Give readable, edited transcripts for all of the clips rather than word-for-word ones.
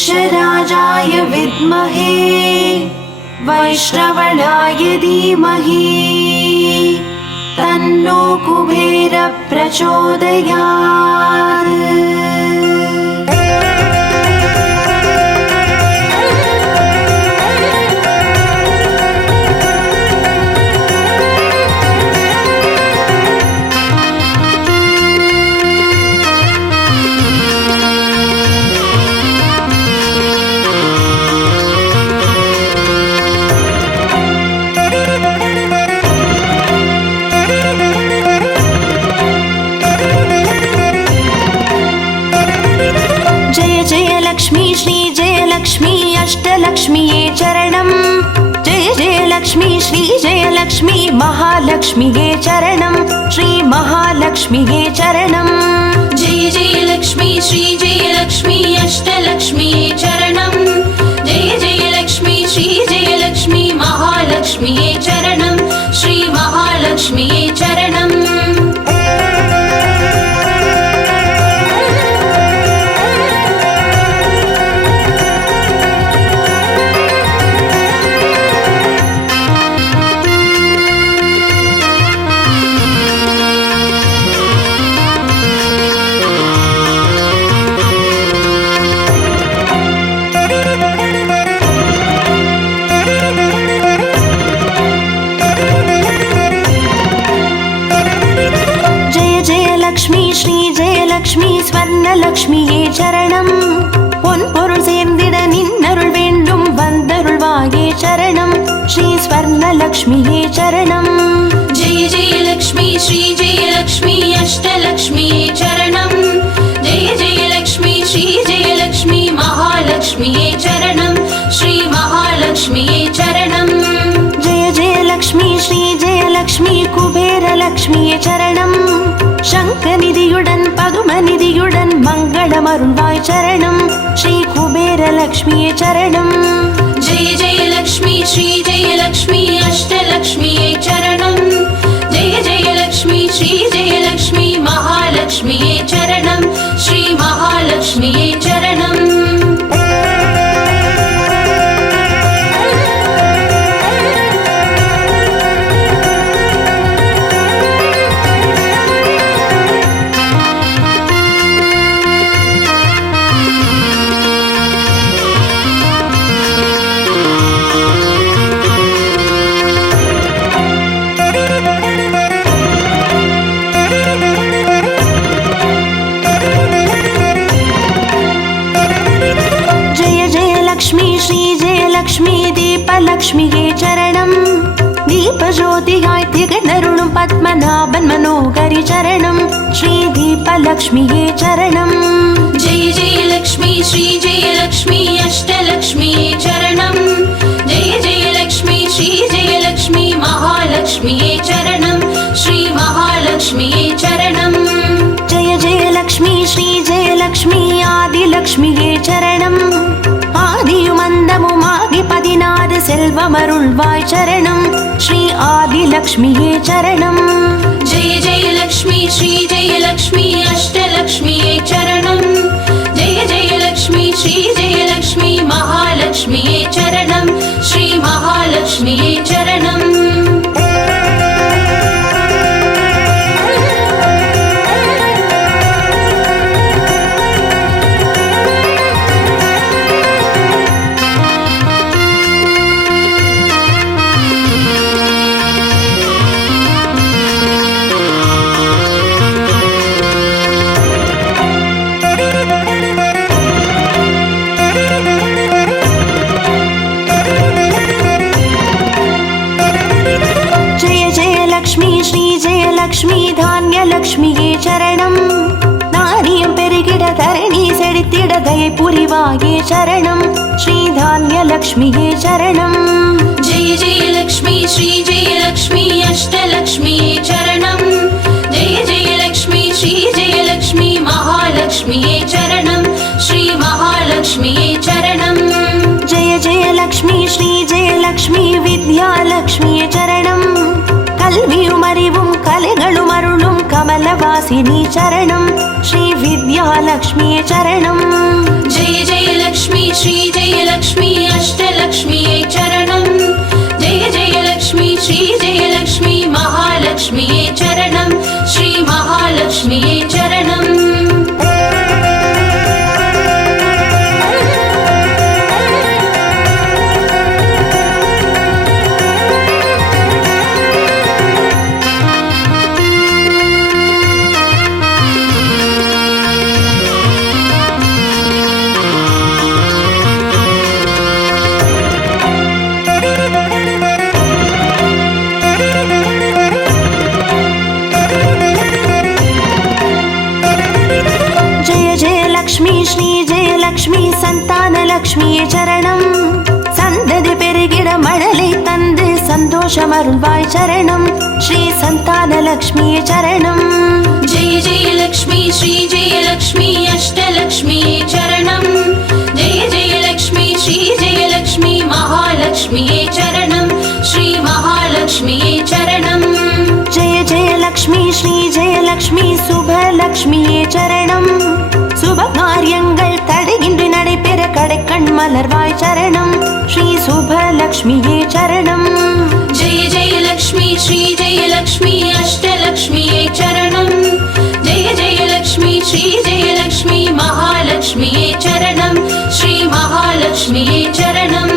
वृक्षराजाय विद्महे वैश्रवणाय धीमहि तन्नो कुबेरः प्रचोदयात्। लक्ष्मी अष्टलक्ष्मीये चरणम्। जय जय लक्ष्मी श्री जय लक्ष्मी महालक्ष्मीये चरणम्। श्री महालक्ष्मीये चरणम्। जय जय लक्ष्मी श्री जय लक्ष्मी अष्टलक्ष्मीये चरणम्। जय जय लक्ष्मी श्री जय लक्ष्मी महालक्ष्मीये चरणम्। श्री महालक्ष्मीये चरणम्। லக்ஷ்மி ஸ்வர்ணலக்ஷ்மியே சரணம். பொன் பொருள் சேர்ந்திட நின்னருள் வேண்டும் வந்தருள்வாயே சரணம். ஸ்ரீ ஸ்வர்ணலக்ஷ்மியே சரணம். ஜெய ஜெய லக்ஷ்மி ஸ்ரீ ஜெய லக்ஷ்மி அஷ்டலக்ஷ்மியே சரணம். ஜெய ஜெய லக்ஷ்மி ஸ்ரீ ஜெய லக்ஷ்மி மகாலக்ஷ்மியே சரணம். ஸ்ரீ மகாலக்ஷ்மியே சரணம். ஜெய ஜெய லக்ஷ்மி ஸ்ரீ ஜெய லக்ஷ்மி குபேரலக்ஷ்மியே சரணம். சங்கநிதியுடன் பதுமநிதியுடன் மங்களமருள்வாய் சரணம். ஸ்ரீ குபேரலக்ஷ்மியே சரணம். ஜெய ஜெய லக்ஷ்மி ஸ்ரீ ஜெய லக்ஷ்மி அஷ்டலக்ஷ்மியே சரணம். ஜெய ஜெய லக்ஷ்மி ஸ்ரீ ஜெய லக்ஷ்மி மகாலக்ஷ்மியே சரணம். ஸ்ரீ மகாலக்ஷ்மியே சரணம். லக்ஷ்மியே சரணம். தீபஜோதியாய் திகழருளும் பத்மநாபன் மனோகரி சரணம். ஸ்ரீ தீபலக்ஷ்மியே சரணம். ஜெய ஜெய லக்ஷ்மி ஸ்ரீ ஜெய லக்ஷ்மி அஷ்டலக்ஷ்மியே சரணம். ஜெய ஜெய லக்ஷ்மி ஸ்ரீ ஜெய லக்ஷ்மி மகாலக்ஷ்மியே சரணம். ஸ்ரீ மகாலக்ஷ்மியே சரணம். ஜெய ஜெய லக்ஷ்மி ஸ்ரீ ஜெய லக்ஷ்மி ஆதிலக்ஷ்மியே சரணம். ஆதியும் அந்தமுமாகி 16 செல்வமருள்வாய் சரணம். ஸ்ரீ ஆதிலக்ஷ்மியே சரணம். ஜெய ஜெய லக்ஷ்மி ஸ்ரீ ஜெய லக்ஷ்மி அஷ்டலக்ஷ்மியே சரணம். ஜெய ஜெய லக்ஷ்மி ஸ்ரீ ஜெய லக்ஷ்மி மகாலக்ஷ்மியே சரணம். ஸ்ரீ மகாலக்ஷ்மியே சரணம். லக்ஷ்மி தானியலக்ஷ்மியே சரணம். தானியம் பெருகிட தரணி செழித்திட தயை புரிவாயே சரணம். ஸ்ரீ தானியலக்ஷ்மியே சரணம். ஜெய ஜெய லக்ஷ்மி ஸ்ரீ ஜெய லக்ஷ்மி அஷ்டலக்ஷ்மியே சரணம். ஜெய ஜெய லக்ஷ்மி ஸ்ரீ ஜெய லக்ஷ்மி மகாலக்ஷ்மியே சரணம். ஸ்ரீ மகாலக்ஷ்மியே சரணம். ஜெய ஜெய லக்ஷ்மி ஸ்ரீ ஜெய லக்ஷ்மி வித்யாலக்ஷ்மியே சரணம். கல்வியும் அறிவும் கலைகளும் அருளும் கமலவாசினி சரணம். ஸ்ரீ வித்யாலக்ஷ்மியே சரணம். ஜெய ஜெய லக்ஷ்மி जयलक्ष्मी श्रीजयलक्ष्मी अष्टलक्ष्म्यै चरणं जय जयलक्ष्मी श्रीजयलक्ष्मी महालक्ष्म्यै चरणं श्री महालक्ष्म्यै चरणं லக்ஷ்மி சந்தான லக்ஷ்மியே சரணம் சந்ததி பெருகிட மழலை தந்து சந்தோஷம் அருள்வாய் சரணம் ஸ்ரீ சந்தான லக்ஷ்மியே சரணம் जय जयलक्ष्मी श्रीजयलक्ष्मी अष्टलक्ष्म्यै चरणं जय जयलक्ष्मी श्रीजयलक्ष्मी महालक्ष्म्यै चरणं श्री महालक्ष्म्यै चरणं जय जयलक्ष्मी श्रीजयलक्ष्मी சுபலக்ஷ்மியே சரணம் சுப காரியங்கள் தடையின்றி நடைபெற கடைக்கண் மலர்வாய் சரணம் ஸ்ரீ சுபலக்ஷ்மியே சரணம் जय जयलक्ष्मी श्रीजयलक्ष्मी अष्टलक्ष्म्यै चरणं जय जयलक्ष्मी श्रीजयलक्ष्मी महालक्ष्म्यै चरणं श्री महालक्ष्म्यै चरणं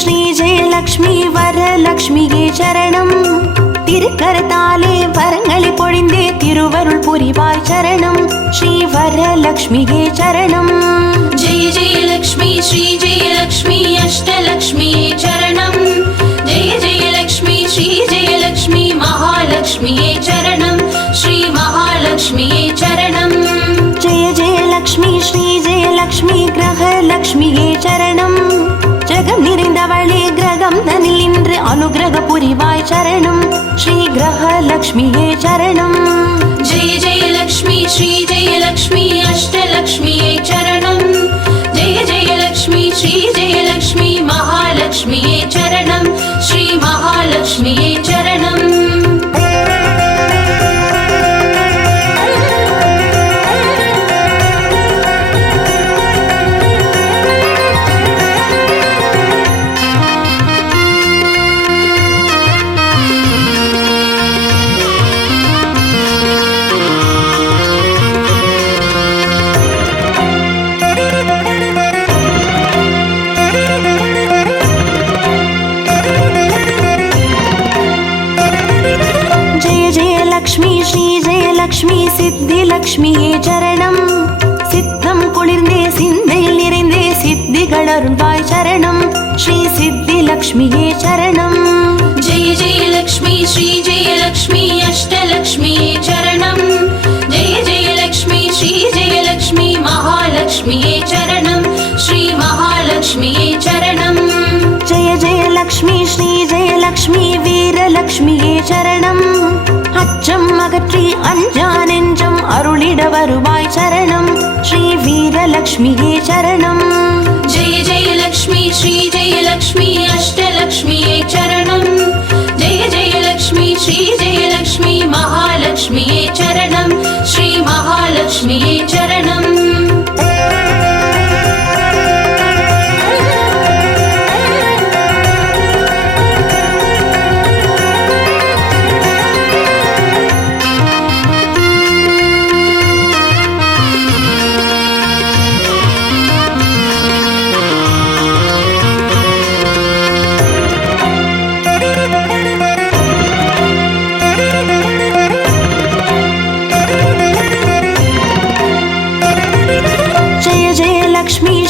ஸ்ரீஜெயலக்ஷ்மி வரலக்ஷ்மியே சரணம் திருக்கரத்தாலே வரங்களை பொழிந்தே திருவருள் புரிவாய் சரணம் ஸ்ரீ வரலக்ஷ்மியே சரணம் जय जयलक्ष्मी श्रीजयलक्ष्मी अष्टलक्ष्म्यै चरणं जय जयलक्ष्मी श्रीजयलक्ष्मी महालक्ष्म्यै चरणं श्री महालक्ष्म्यै चरणं जय जयलक्ष्मी श्रीजयलक्ष्मी கிரகலக்ஷ்மியே சரணம் ஜெகம் நிறைந்தவளே கிரகம் தனில் நின்று அனுகிரக புரிவாய் சரணம் ஸ்ரீ கிரகலக்ஷ்மியே சரணம் जय जयलक्ष्मी श्रीजयलक्ष्मी अष्टलक्ष्म्यै चरणं जय जयलक्ष्मी श्रीजयलक्ष्मी महालक्ष्म्यै चरणं श्री महालक्ष्म्यै चरणं லக்ஷ்மி சித்தி லக்ஷ்மியே சரணம் சித்தம் குளிர்ந்தே சிந்தையில் நிறைந்தே சித்திகள் அருள்வாய் சரணம் ஸ்ரீ சித்தி லக்ஷ்மியே சரணம் जय जयलक्ष्मी श्रीजयलक्ष्मी अष्टलक्ष्म्यै चरणं जय जयलक्ष्मी श्रीजयलक्ष्मी महालक्ष्म्यै चरणं श्री महालक्ष्म्यै चरणं जय जयलक्ष्मी श्रीजयलक्ष्मी வீரலக்ஷ்மியே சரணம் அச்சம் அகற்றி அஞ்சா நெஞ்சம் அருளிட வருவாய் சரணம் ஸ்ரீ வீரலக்ஷ்மியே சரணம் जय जयलक्ष्मी श्रीजयलक्ष्मी अष्टलक्ष्म्यै चरणं जय जयलक्ष्मी श्रीजयलक्ष्मी महालक्ष्म्यै चरणं श्री महालक्ष्म्यै चरणं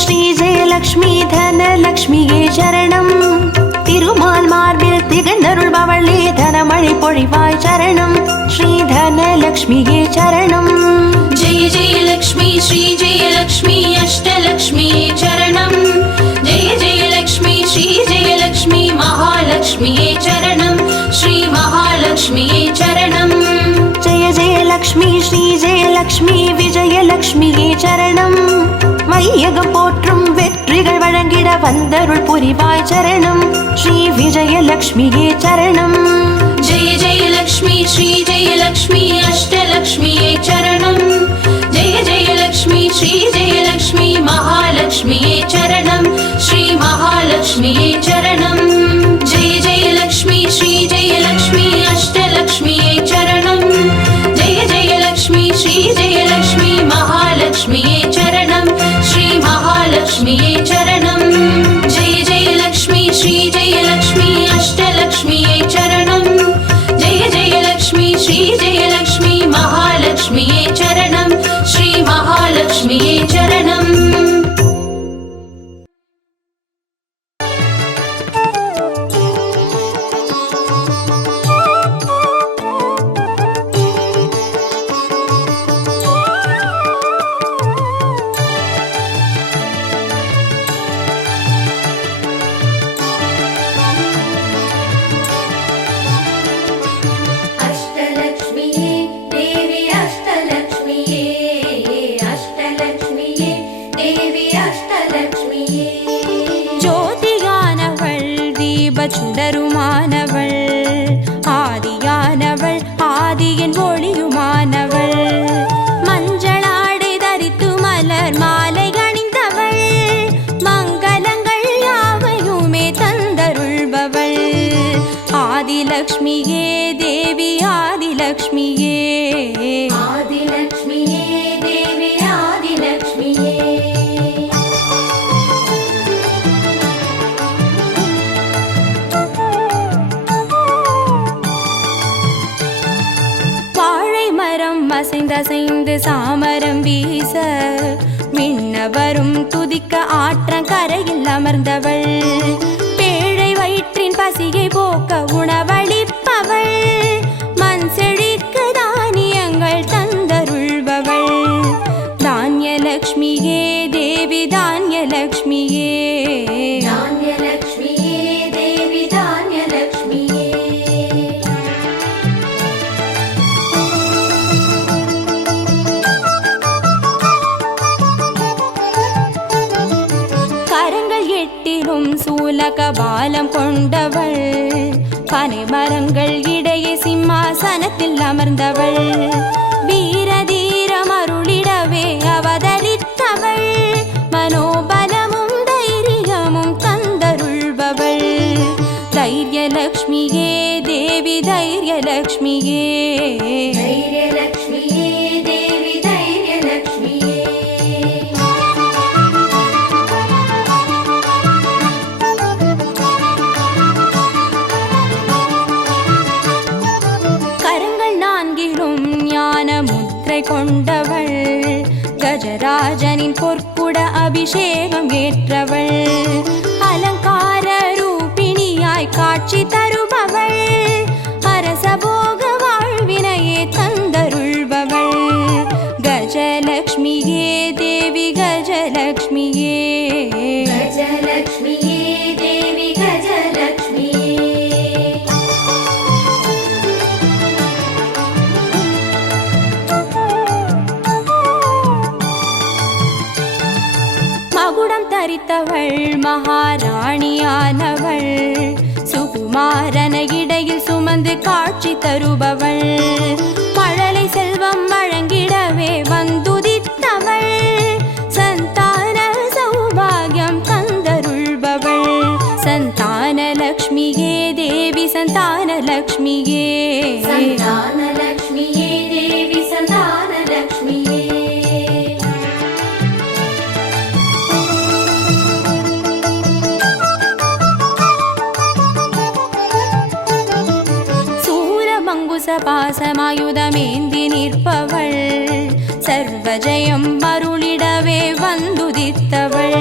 ஸ்ரீஜெயலக்ஷ்மி தனலக்ஷ்மியே சரணம் திருமால் மார்பில் திகழ்ந்தருள்பவளே தனமழை பொழிவாய் சரணம் ஸ்ரீ தனலக்ஷ்மியே சரணம் जय जयलक्ष्मी श्रीजयलक्ष्मी जयलक्ष्म्यै चरणं जय जयलक्ष्मी श्री जयलक्ष्मी महालक्ष्म्यै चरणं श्री महालक्ष्म्यै चरणं जय जयलक्ष्मी श्री जयलक्ष्मी विजयलक्ष्मिये चरणं வையகம் போற்றும் வெற்றிகள் வழங்கிட வந்தருள் புரிவாய் சரணம் ஸ்ரீ விஜயலக்ஷ்மியே சரணம் जय जयलक्ष्मी श्री जयलक्ष्मी अष्टलक्ष्म्यै चरणं जय जयलक्ष्मी श्री जयलक्ष्मी महालक्ष्म्यै चरणं श्री महालक्ष्म्यै चरणं जय जयलक्ष्मी श्री जयलक्ष्मी अष्टलक्ष्म्यै चरणं जय जयलक्ष्मी श्री जयलक्ष्मी महालक्ष्म्यै चरणं श्री महालक्ष्म्यै चरणं जय जयलक्ष्मी श्री जयलक्ष्मी अष्टलक्ष्म्यै चरणं जय जयलक्ष्मी श्री जयलक्ष्मी महालक्ष्म्यै चरणं श्री महालक्ष्म्यै चरणं अष्टलक्ष्म्यै देवी अष्टलक्ष्म्यै अष्टलक्ष्म्यै देवी अष्टलक्ष्म्यै ஜோதியானவள் தீப சுடருமானவள் ஆதியானவள் ஆதியின் ஒளியுமானவள் மஞ்சளாடை தரித்து மலர் மாலை அணிந்தவள் மங்களங்கள் யாவையுமே தந்தருள்பவள் ஆதிலக்ஷ்மியே தேவி ஆதிலக்ஷ்மியே आदिलक्ष्म्यै देवी आदिलक्ष्म्यै வாழை மரம் அசைந்தசைந்து சாமரம் வீச மின்னவரும் துதிக்க ஆற்றங்கரையில் அமர்ந்தவள் பேழை வயிற்றின் பசியை போக்க உணவளிப்பவள் மண் செழிக்க தானியங்கள் தந்தருள்பவள் தானியலக்ஷ்மியே தேவி தானியலக்ஷ்மியே धान्यलक्ष्म्यै देवी धान्यलक्ष्म्यै கரங்கள் எட்டிலும் சூலக பாலம் கொண்டவள் பனை மரங்கள் இடையே சிம்மாசனத்தில் அமர்ந்தவள் வீரதீரம் அருளிடவே அவதரித்தவள் மனோபலமும் தைரியமும் தந்தருள்பவள் தைரியலக்ஷ்மியே தேவி தைரியலக்ஷ்மியே धैर्यलक्ष्म्यै देवी धैर्यलक्ष्म्यै கரங்கள் நான்கிலும் ஞான முத்திரை கொண்டவள் கஜராஜனின் பொற்குட அபிஷேகம் ஏற்றவள் அலங்கார ரூபிணியாய் காட்சி தருபவள் அரசபோக வாழ்வினையே தந்தருள்பவள் கஜலக்ஷ்மியே தேவி கஜலக்ஷ்மியே गजलक्ष्म्यै देवी गजलक्ष्म्यै மகுடம் தரித்தவள் மகாராணியானவள் சுகுமாரன இடையில் சுமந்து காட்சி தருபவள் மழலை செல்வம் வழங்கிடவே வந்துதித்தவள் சந்தான சௌபாகியம் தந்தருள்பவள் சந்தானலக்ஷ்மியே தேவி சந்தானலக்ஷ்மியே सन्तानलक्ष्म्यै देवी सन्तानलक्ष्म्यै சூரமங்குச பாசமாயுதமேந்தி நிற்பவள் சர்வஜயம் அருளிடவே வந்துதித்தவள்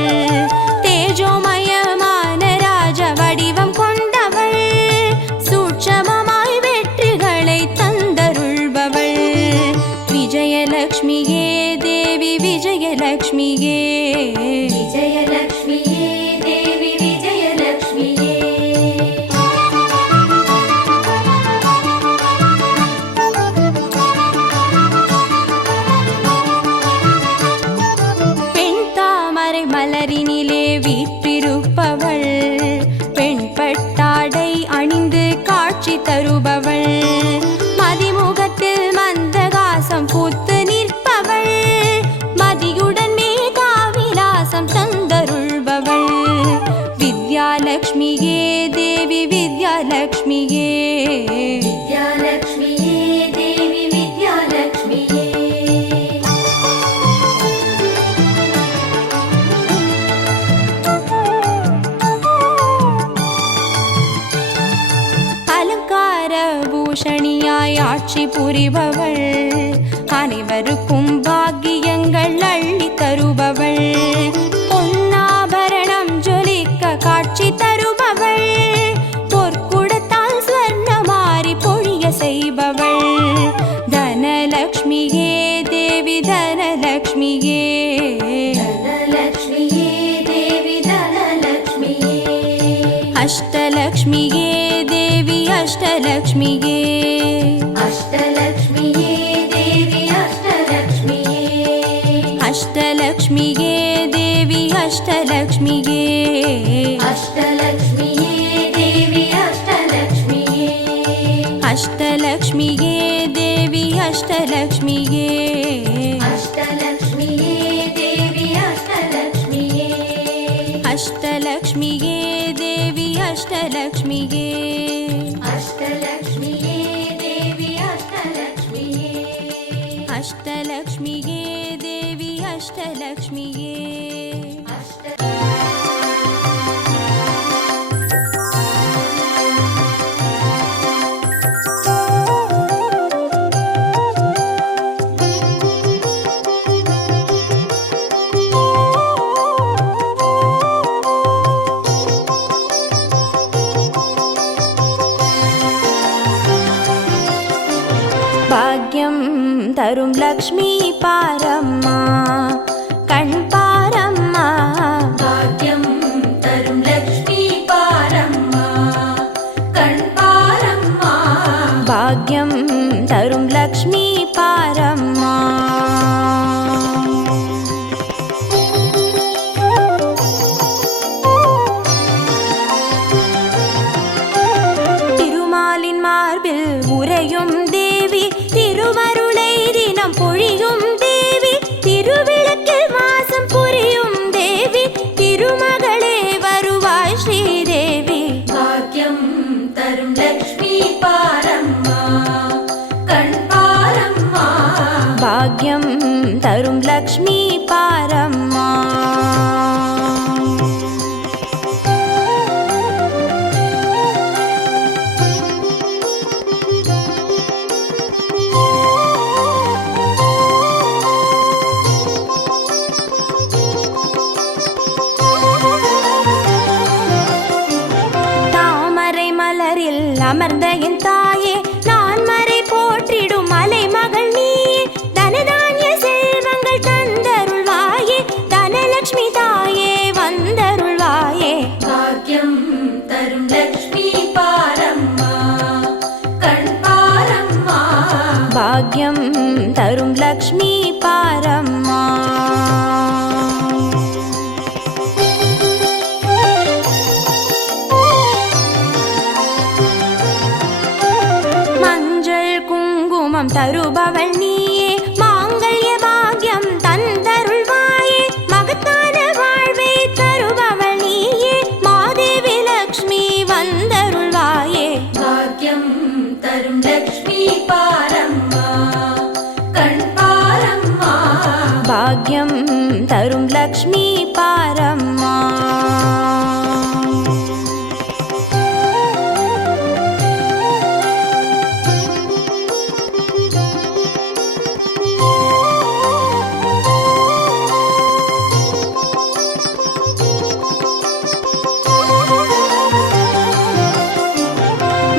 தேஜோமயமான ராஜ வடிவம் கொண்டவள் சூட்சமமாய் வெற்றிகளை தந்தருள்பவள் விஜயலக்ஷ்மி விஜயலக்ஷ்மியே தேவி விஜயலக்ஷ்மியே விஜயலக்ஷ்மியே தேவி விஜயலக்ஷ்மியே பெண் தாமரை மலரினிலே வீற்றிருப்பவள் பெண் பட்டாடை அணிந்து காட்சி தருபவள் மதிமுகத்தில் மந்தகாசம் பூத்து நிற்பவள் மதியுடன் மேதாவிலாசம் தந்தருள்பவள் வித்யாலக்ஷ்மியே தேவி வித்யாலக்ஷ்மியே வித்யாலக்ஷ்மியே தேவி வித்யாலக்ஷ்மியே அலங்கார பூஷணியாய் ஆட்சி புரிபவள் அனைவருக்கும் பாக்கியங்கள் அள்ளி தருபவள் பொன்னாபரணம் ஜொலிக்க காட்சி தருபவள் பொற்குடத்தால் ஸ்வர்ணமாரி பொழிய செய்பவள் தனலக்ஷ்மியே தேவி தனலக்ஷ்மியே தனலக்ஷ்மியே தேவி தனலக்ஷ்மியே அஷ்டலக்ஷ்மியே தேவி அஷ்டலக்ஷ்மியே அஷ்டலக்ஷ்மியே தேவி அஷ்டலக்ஷ்மியே அஷ்டலக்ஷ்மியே தேவி அஷ்டலக்ஷ்மியே அஷ்டலக்ஷ்மியே தேவி அஷ்டலக்ஷ்மியே அஷ்டலக்ஷ்மியே தேவி அஷ்டலக்ஷ்மியே அஷ்டலக்ஷ்மியே தேவி அஷ்டலக்ஷ்மியே அஷ்டலக்ஷ்மியே தேவி அஷ்டலக்ஷ்மியே அஷ்டலக்ஷ்மியே தேவி அஷ்டலக்ஷ்மியே அஷ்டலக்ஷ்மியே தேவி அஷ்டலக்ஷ்மியே பாக்யம் தரும் லக்ஷ்மி பாரம்மா கண் பாரம்மா பாக்யம் தரும் லக்ஷ்மி பாரம்மா கண் பாரம்மா பாக்யம் தரும் லக்ஷ்மி பாரம்மா திருமாலின் மார்பில் உறையும் தேவி திருவருளை தினம் பொழியும் தேவி திருவிளக்கில் வாசம் புரியும் தேவி திருமகளே வருவாய் ஸ்ரீதேவி பாக்யம் தரும் லக்ஷ்மி பாரம்மா கண் பாரம்மா பாக்யம் தரும் லக்ஷ்மி பாரம்மா தாமரை மலரில் அமர்ந்த என் தாயே நான் மறை போற்றிடும் மலைமகள் நீயே தனதானிய செல்வங்கள் தந்தருள்வாயே தனலக்ஷ்மி தாயே வந்தருள்வாயே பாக்யம் தரும் லக்ஷ்மி பாரம்மா கண் பாரம்மா பாக்யம் தரும் லக்ஷ்மி பாரம்மா மஞ்சள் குங்குமம் தருபவள் நீயே மாங்கல்ய பாக்யம் தந்தருள்வாயே மகத்தான வாழ்வை தருபவள் நீயே மாதேவி லக்ஷ்மி வந்தருள்வாயே பாக்யம் தரும் லக்ஷ்மி பாரம்மா கண் பாரம்மா பாக்யம் தரும் லக்ஷ்மி பாரம்மா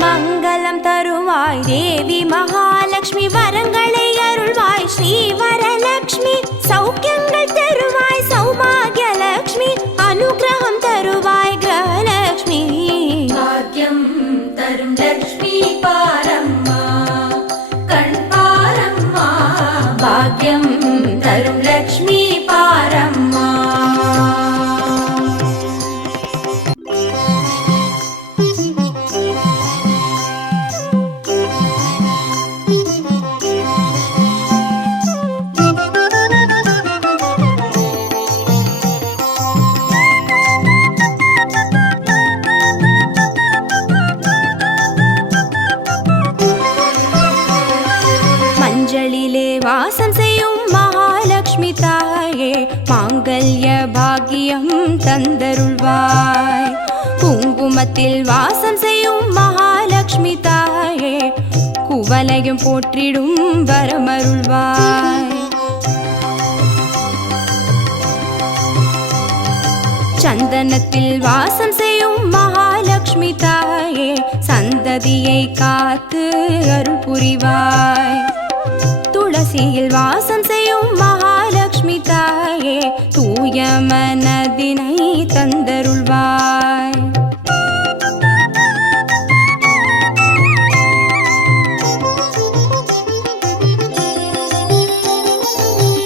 மங்களம் தருவாய் தேவி மகாலட்சுமி வரங்களை அருள்வாய் ஸ்ரீ வரல பாக்யம் தரும் லக்ஷ்மி பாரம்மா. மஞ்சளிலே வாசம் செய்யும் மகாலட்சுமி தாயே, மாங்கல்ய பாக்கியம் தந்தருள்வாய். குங்குமத்தில் வாசம் செய்யும் மகாலட்சுமி தாயே, குவலையும் போற்றிடும் வரமருள்வாய். சந்தனத்தில் வாசம் செய்யும் மகாலட்சுமி தாயே, சந்ததியை காத்து அருள் புரிவாய். துளசியில் வாசம் செய்யும் மகாலட்சுமி தாயே, தூய மனதினை தந்தருள்வாய்.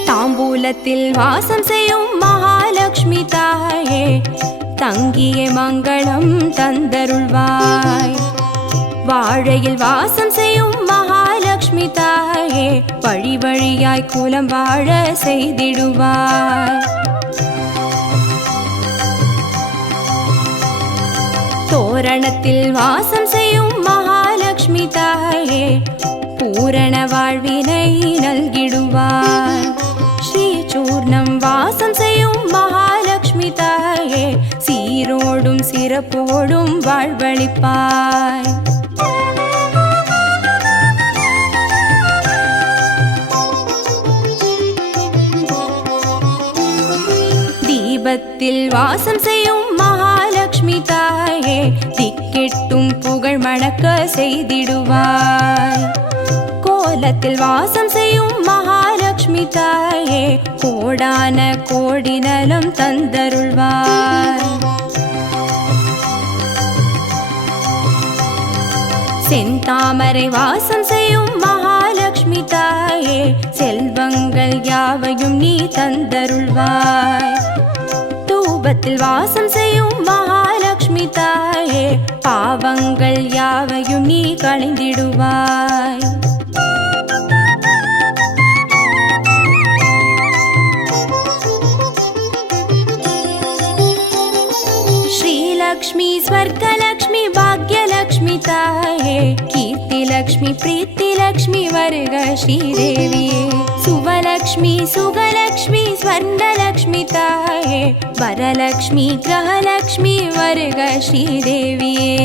தாம்பூலத்தில் வாசம் செய்யும் மகாலட்சுமி தாயே, தங்கிய மங்களம் தந்தருள்வாய். வாழையில் வாசம் செய்யும் மகாலட்சுமி தாயே, வழி வழியாய் குலம் வாழ செய்திடுவாய். தோரணத்தில் வாசம் செய்யும் மகாலட்சுமி தாயே, பூரண வாழ்வினை நல்கிடுவாய். ஸ்ரீ சூர்ணம் வாசம் செய்யும் மகாலட்சுமி தாயே, சீரோடும் சிறப்போடும் வாழ்வளிப்பாய். தீபத்தில் வாசம் செய்யும் மகாலட்சுமி தாயே, திக்கெட்டும் புகழ் மணக்க செய்திடுவாய். கோலத்தில் வாசம் செய்யும் மகாலட்சுமி தாயே, கோடான கோடி நலம் தந்தருள்வாய். செந்தாமரை வாசம் செய்யும் மகாலட்சுமி தாயே, செல்வங்கள் யாவையும் நீ தந்தருள்வாய். தூபத்தில் வாசம் செய்யும் மகாலட்சுமி தாயே, பாவங்கள் யாவையும் நீ களைந்திடுவாய். ஸ்ரீலக்ஷ்மி ஸ்வர்கலக்ஷ்மி பாக்யலக்ஷ்மி தாயே, கீர்த்திலக்ஷ்மி பிரீத்திலக்ஷ்மி வருக ஸ்ரீதேவியே. சுவலக்ஷ்மி சுகலக்ஷ்மி ஸ்வர்ணலக்ஷ்மி தாயே, வரலக்ஷ்மி கிரகலக்ஷ்மி வருக ஸ்ரீதேவியே.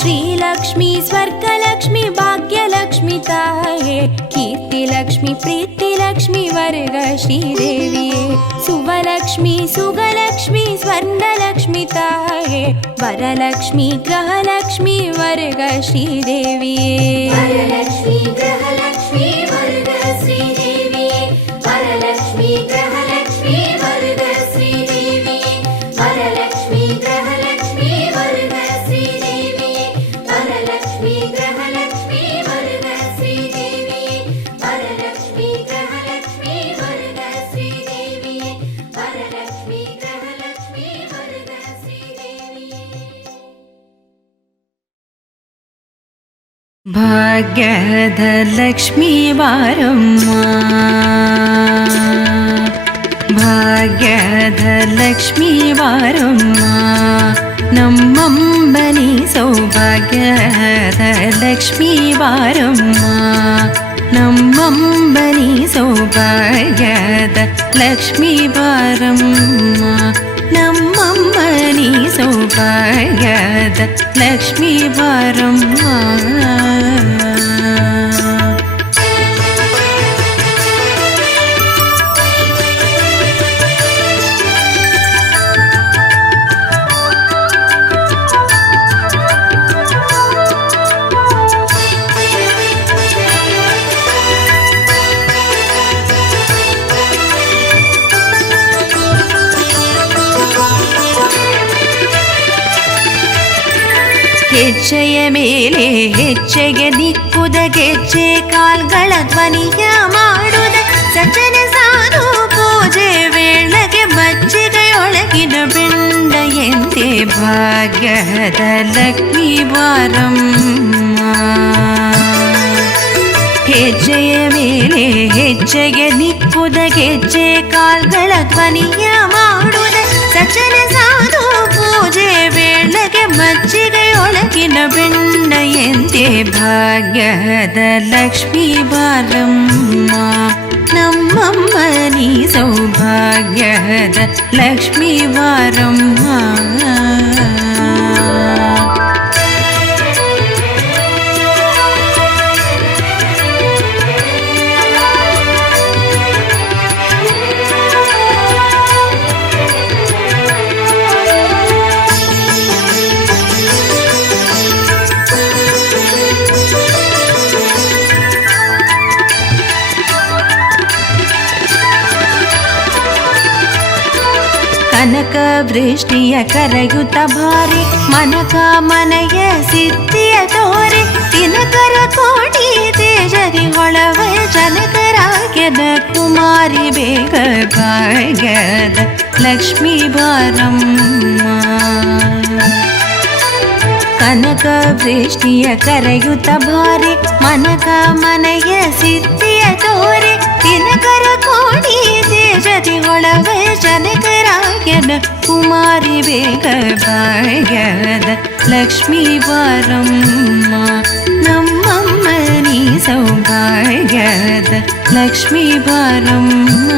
श्रीलक्ष्मी स्वर्गलक्ष्मी भाग्यलक्ष्मी ताये, कीर्तिलक्ष्मी प्रीतिलक्ष्मी वर्ग श्रीदेविये. सुवलक्ष्मी सुगलक्ष्मी स्वर्णलक्ष्मी ताये, वरलक्ष्मी ग्रहलक्ष्मी वर्ग श्रीदेविये. वरलक्ष्मी ग्रहलक्ष्मी वर्ग श्रीदेविये, वरलक्ष्मी ग्रहलक्ष्मी वर्ग श्रीदेविये, वरलक्ष्मी ग्रहलक्ष्मी वर्ग श्रीदेविये, वरलक्ष्मी ग्रहलक्ष्मी वर्ग श्रीदेविये, वरलक्ष्मी ग्रहलक्ष्मी वर्ग श्रीदेविये, वरलक्ष्मी ग्रहलक्ष्मी वर्ग श्रीदेविये. ಭಾಗ್ಯದ ಲಕ್ಷ್ಮೀ ಬಾರಮ್ಮ, ಭಾಗ್ಯದ ಲಕ್ಷ್ಮೀ ಬಾರಮ್ಮ, ನಮ್ಮಂಬನಿ ಸೌಭಾಗ್ಯದ ಲಕ್ಷ್ಮೀ ಬಾರಮ್ಮ, ನಮ್ಮಂಬನಿ ಸೌಭಾಗ್ಯದ ಲಕ್ಷ್ಮೀ ಬಾರಮ್ಮ, ನಮ್ಮಮ್ಮನಿ ಸೌಭಾಗ್ಯದ ಲಕ್ಷ್ಮೀ ಬಾರಮ್ಮ. ಹೆಜ್ಜೆಯ ಮೇಲೆ ಹೆಜ್ಜೆಗೆ ದಿಕ್ಕುದ ಗೆಜ್ಜೆ ಕಾಲ್ಗಳ ಧ್ವನಿಯ ಮಾಡುದ ಸಜ್ಜನ ಸಾಧು ಪೂಜೆ ವೇಳೆಗೆ ಮಜ್ಜಿಗೆಯೊಳಗಿನ ಬೆಂಡ ಎಂತೆ ಭಾಗ್ಯದ ಲಕ್ಷ್ಮೀ ಬಾರಮ್ಮ. ಹೆಜ್ಜೆಯ ಮೇಲೆ ಹೆಜ್ಜೆಗೆ ದಿಕ್ಕುದ ಗೆಜ್ಜೆ ಕಾಲ್ಗಳ ಧ್ವನಿಯ ಮಾಡುದ ಸಜ್ಜನ ಸಾಧು ಪೂಜೆ ವೇಳೆಗೆ ಮಜ್ಜಿಗೆಯೊಳಗಿನ ಬೆಂಡ ಎಂತೆ ಭಾಗ್ಯದ ಲಕ್ಷ್ಮೀ ಬಾರಮ್ಮ. ನಮ್ಮಮ್ಮ ನೀ ಸೌಭಾಗ್ಯದ ಲಕ್ಷ್ಮೀ ಬಾರಮ್ಮ. ಕನಕ ವೃಷ್ಟಿಯ ಕರೆಯುತ್ತ ಭಾರಿ ಮನಕ ಮನೆಯ ಸಿದ್ಧಿಯ ತೋರಿ ದಿನಕರ ಕೋಟಿ ತೇಜರಿ ಹೊಳವ ಜನಕರಾಗ್ಯದ ಕುಮಾರಿ ಬೇಗ ಭಾಗ್ಯದ ಲಕ್ಷ್ಮೀ ಬಾರಮ್ಮ. ಕನಕ ವೃಷ್ಟಿಯ ಕರೆಯುತ್ತ ಭಾರಿ ಮನಕ ಮನೆಯ ಸಿದ್ಧಿಯ ತೋರಿ ದಿನಕರ ಕೋಟಿ ತೇಜರಿ ಹೊಳವ ಜನಕರಾಗ್ಯದ ಕುಮಾರಿ ಬೇಗ ಭಾಗ್ಯದ ಲಕ್ಷ್ಮೀ ಬಾರಮ್ಮ. ನಮ್ಮಮ್ಮ ನೀ ಸೌಭಾಗ್ಯದ ಲಕ್ಷ್ಮೀ ಬಾರಮ್ಮ.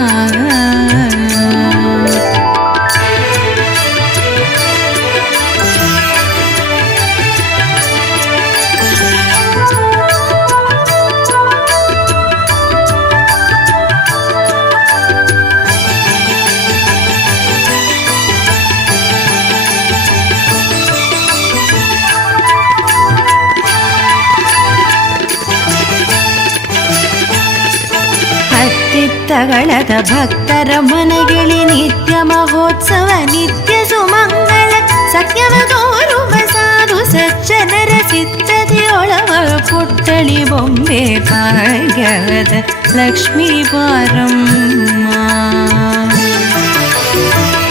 ತಗಳದ ಭಕ್ತರ ಮನೆಗೆಳಿ ನಿತ್ಯ ಮಹೋತ್ಸವ ನಿತ್ಯ ಸುಮಂಗಳ ಸತ್ಯವ ತೋರುವ ಸಾಧು ಸಜ್ಜನರ ಚಿತ್ತದಿಯೊಳವ ಪುಟ್ಟಳಿ ಬೊಂಬೆ ಭಾಗ್ಯದ ಲಕ್ಷ್ಮೀ ಬಾರಮ್ಮ.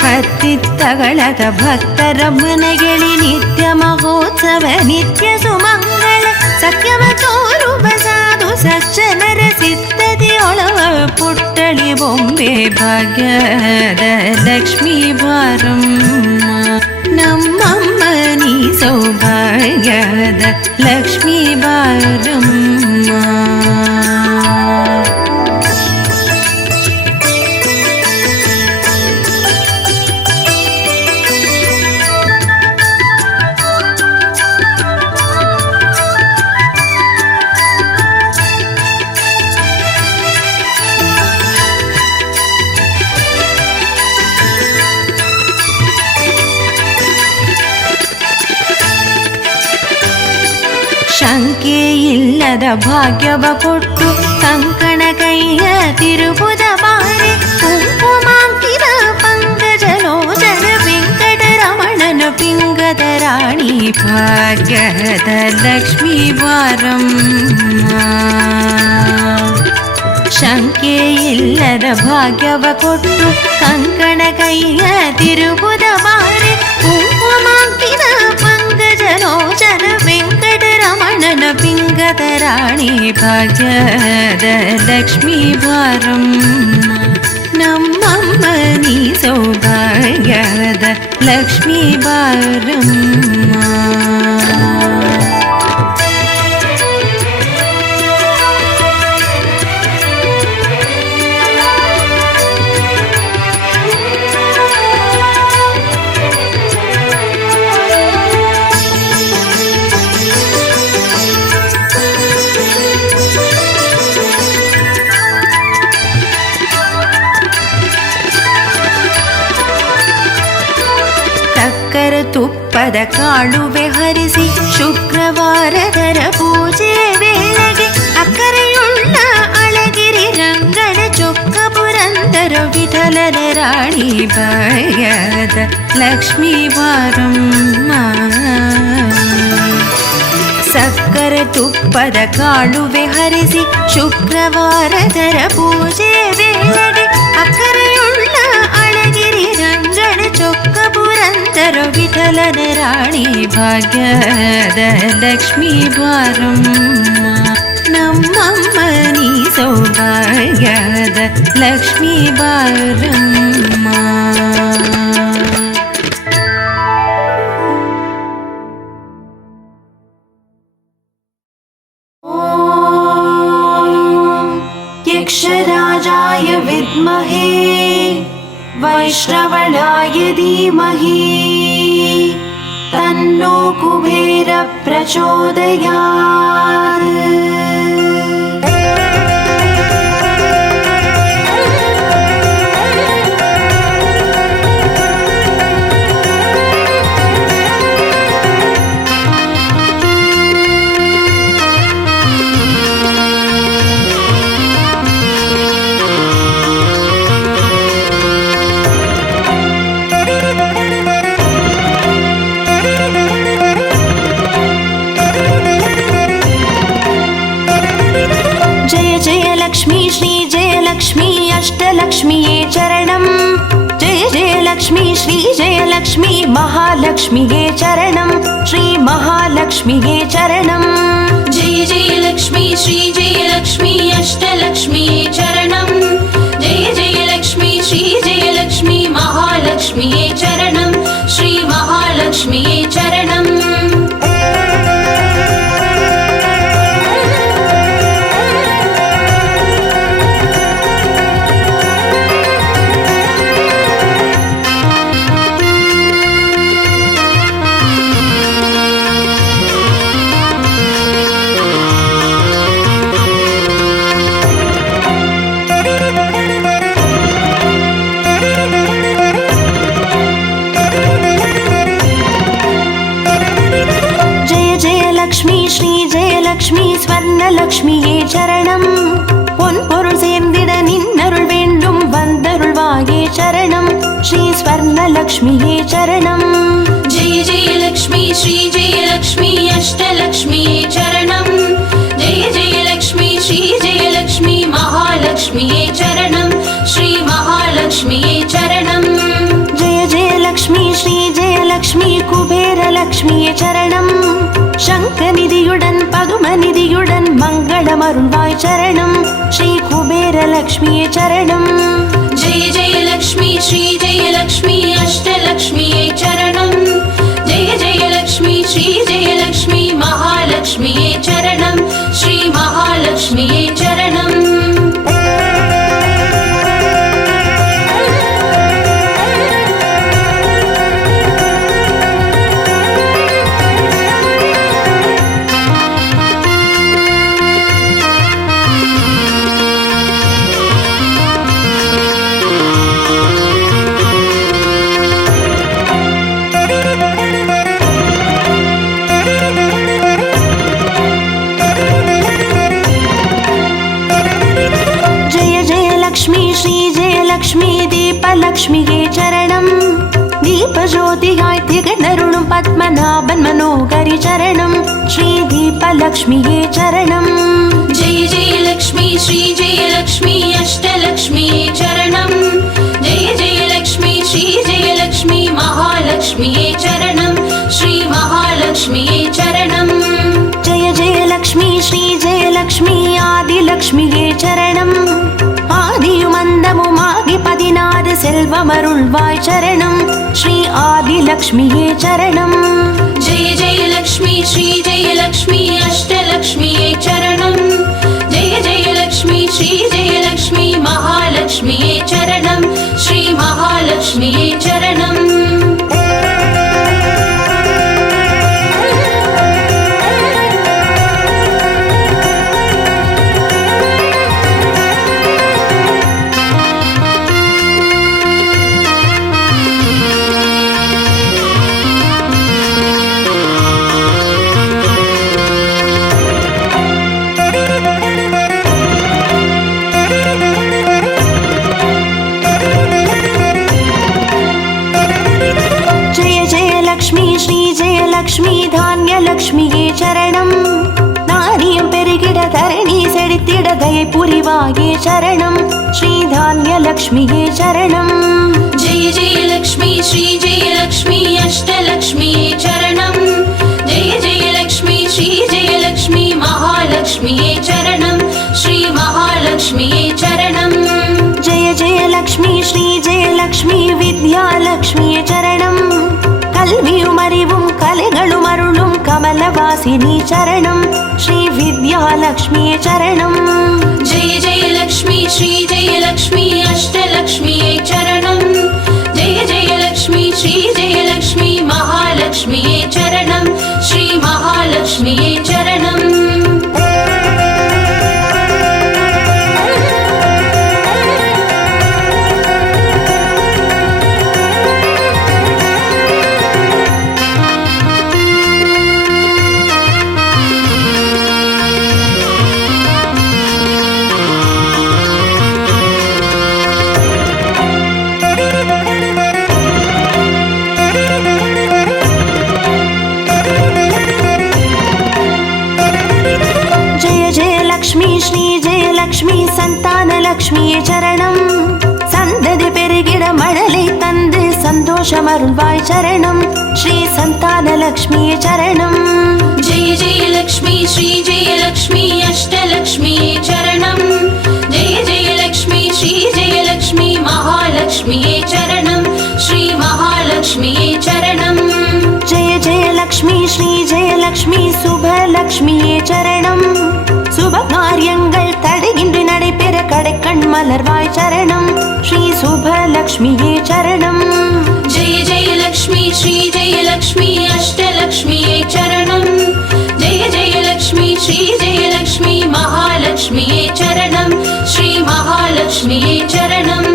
ಹತ್ತಿತ್ತಗಳದ ಭಕ್ತರ ಮನೆಗೆಳಿ ನಿತ್ಯ ಮಹೋತ್ಸವ ನಿತ್ಯ ಸುಮಂಗಳ ಸತ್ಯವ ತೋರುವ ಸಾಧು ಸಜ್ಜನರ ಚಿತ್ತದಿಯೊಳವ ಪುಟ್ಟಳಿ ಬೊಂಬೆ ಭಾಗ್ಯದ ಲಕ್ಷ್ಮೀ ಬಾರಮ್ಮ. ನಮ್ಮಮ್ಮ ನೀ ಸೌಭಾಗ್ಯದ ಲಕ್ಷ್ಮೀ ಬಾರಮ್ಮ. ಶಂಕೆ ಇಲ್ಲದ ಭಾಗ್ಯವ ಕೊಟ್ಟು ಕಂಕಣ ಕೈಯ ತಿರುಬುದ ಬಾರಿ ಕುಂಕುಮಾಂಕಿತ ಪಂಕಜಲೋಚನ ವೆಂಕಟರಮಣನ ಪಿಂಗದ ರಾಣಿ ಭಾಗ್ಯದ ಲಕ್ಷ್ಮೀ ಬಾರಮ್ಮ. ಶಂಕೆ ಇಲ್ಲದ ಭಾಗ್ಯವ ಕೊಟ್ಟು ಕಂಕಣ ಕೈಯ ತಿರುಬುದ ಬಾರಿ ಕುಂಕುಮಾಂಕಿತ ಪಂಕಜಲೋಚನ ವೆಂಕಟರಮಣನ ಪಿಂಗದ ರಾಣಿ ಭಾಗ್ಯದ ಲಕ್ಷ್ಮೀ ಬಾರಮ್ಮ. ನಮ್ಮಮ್ಮ ನೀ ಸೌಭಾಗ್ಯದ ಲಕ್ಷ್ಮೀ ಬಾರಮ್ಮ. ತುಪ್ಪದ ಕಾಳುವೆ ಹರಿಸಿ ಶುಕ್ರವಾರದರ ಪೂಜೆ ವೇಳೆಗೆ ಅಕ್ಕರೆಯುಳ್ಳ ಅಳಗಿರಿ ರಂಗನ ಚೊಕ್ಕ ಪುರಂದರ ವಿಠಲನ ರಾಣಿ ಭಾಗ್ಯದ ಲಕ್ಷ್ಮೀ ಬಾರಮ್ಮ. ಅಕ್ಕರೆ ತುಪ್ಪದ ಕಾಳುವೆ ಹರಿಸಿ ಶುಕ್ರವಾರದರ ಪೂಜೆ ವೇಳೆಗೆ ಅಕ್ಕರೆಯುಳ್ಳ ಅಳಗಿರಿ ರಂಗನ ಚೊಕ್ಕ ಪುರಂದರ ವಿಠಲನ ರಾಣಿ ಭಾಗ್ಯದ ಲಕ್ಷ್ಮೀ ಬಾರಮ್ಮ ನಮ್ಮಮ್ಮ ನೀ ಸೌಭಾಗ್ಯದ ಲಕ್ಷ್ಮೀ ಬಾರಮ್ಮ. यक्षराजाय विद्महे वैश्रवणाय धीमहि तन्नो कुबेर प्रचोदयात्. अष्टलक्ष्मीये चरणं जय जय लक्ष्मी श्री जय लक्ष्मी महालक्ष्मीये चरणं श्री महालक्ष्मीये चरणं जय जय लक्ष्मी श्री जय लक्ष्मी अष्टलक्ष्मीये चरणं जय जय लक्ष्मी श्री जय लक्ष्मी महालक्ष्मीये चरणं श्री महालक्ष्मीये चरणं. ஸ்வர்ணலக்ஷ்மியே சரணம் பொன்பொருள் சேர்ந்திட நின்னருள் வேண்டும் வந்தருள்வாயே சரணம் ஸ்ரீ ஸ்வர்ணலக்ஷ்மியே சரணம். जय जय लक्ष्मी श्री जय लक्ष्मी अष्टलक्ष्मीये चरणं जय जय लक्ष्मी श्री जय लक्ष्मी महालक्ष्मीये चरणं श्री महालक्ष्मीये चरणं. जय जय लक्ष्मी श्री जय लक्ष्मी कुबेरलक्ष्मिये चरणं शङ्खनिधियुடன் பதுமநிதியுடன் மங்களமருள்வாய் சரணம் ஸ்ரீ குபேரலக்ஷ்மியே சரணம். जय जय लक्ष्मी श्री जय लक्ष्मी अष्टलक्ष्मीये चरणं जय जय लक्ष्मी श्री जय लक्ष्मी महालक्ष्मीये चरणं श्री महालक्ष्मीये चरणं. லக்ஷ்மியே சரணம் தீபஜோதியாய் திகழ்ந்தருளும் பத்மநாபன் மனோகரி சரணம் ஸ்ரீ தீபலக்ஷ்மியே சரணம். जय जय लक्ष्मी श्री जय लक्ष्मी अष्टलक्ष्मीये चरणं जय जय लक्ष्मी श्री जय लक्ष्मी महालक्ष्मीये चरणं श्री महालक्ष्मीये चरणं. जय जय लक्ष्मी श्री जय लक्ष्मी आदिलक्ष्मिये चरणं ஆதியுமந்தமுமாகி 16 செல்வமருள்வாய் சரணம் ஸ்ரீ ஆதிலக்ஷ்மியே சரணம். जय जय लक्ष्मी श्री जय लक्ष्मी अष्टलक्ष्मीये चरणं जय जय लक्ष्मी श्री जय लक्ष्मी महालक्ष्मीये चरणं श्री महालक्ष्मीये चरणं. लक्ष्मी धान्यलक्ष्मिये चरणं पुरिवाये चरणं श्रीधान्यलक्ष्मीये चरणं जय जय लक्ष्मी श्री जय लक्ष्मी अष्टलक्ष्मीये चरणं जय जय लक्ष्मी श्री जय लक्ष्मी महालक्ष्मीये चरणं श्री महालक्ष्मीये चरणं जय जय लक्ष्मी श्री जय लक्ष्मी विद्यालक्ष्मीये चरणं कल्वियुमरिवुं कलेगळुमरुळुं कमलवासिनी चरणं श्री विद्यालक्ष्मीये चरणं जय जय लक्ष्मी श्री जय लक्ष्मी अष्टलक्ष्मीये चरणं जय जय लक्ष्मी श्री जय लक्ष्मी महालक्ष्मीये चरणं श्री महालक्ष्मीये चरणं संतानलक्ष्मीये चरणं सन्ददि पेरुगिड मळलै तंदु सन्तोषमरुळ्वाय चरणं श्री संतानलक्ष्मीये चरणं जय जय लक्ष्मी श्री जय लक्ष्मी अष्टलक्ष्मीये चरणं जय जय लक्ष्मी श्री जय लक्ष्मी महालक्ष्मीये चरणं श्री महालक्ष्मीये चरणं जय जय लक्ष्मी श्री जय लक्ष्मी शुभलक्ष्मीये चरणं शुभकार्यங்கள் தடையின்றி நடைபெற கடைக்கண் மலர்வாய் சரணம் ஸ்ரீ சுபலக்ஷ்மியே சரணம் जय जय लक्ष्मी श्री जय लक्ष्मी अष्टलक्ष्मीये चरणं जय जय लक्ष्मी श्री जय लक्ष्मी महालक्ष्मीये चरणं श्री महालक्ष्मीये चरणं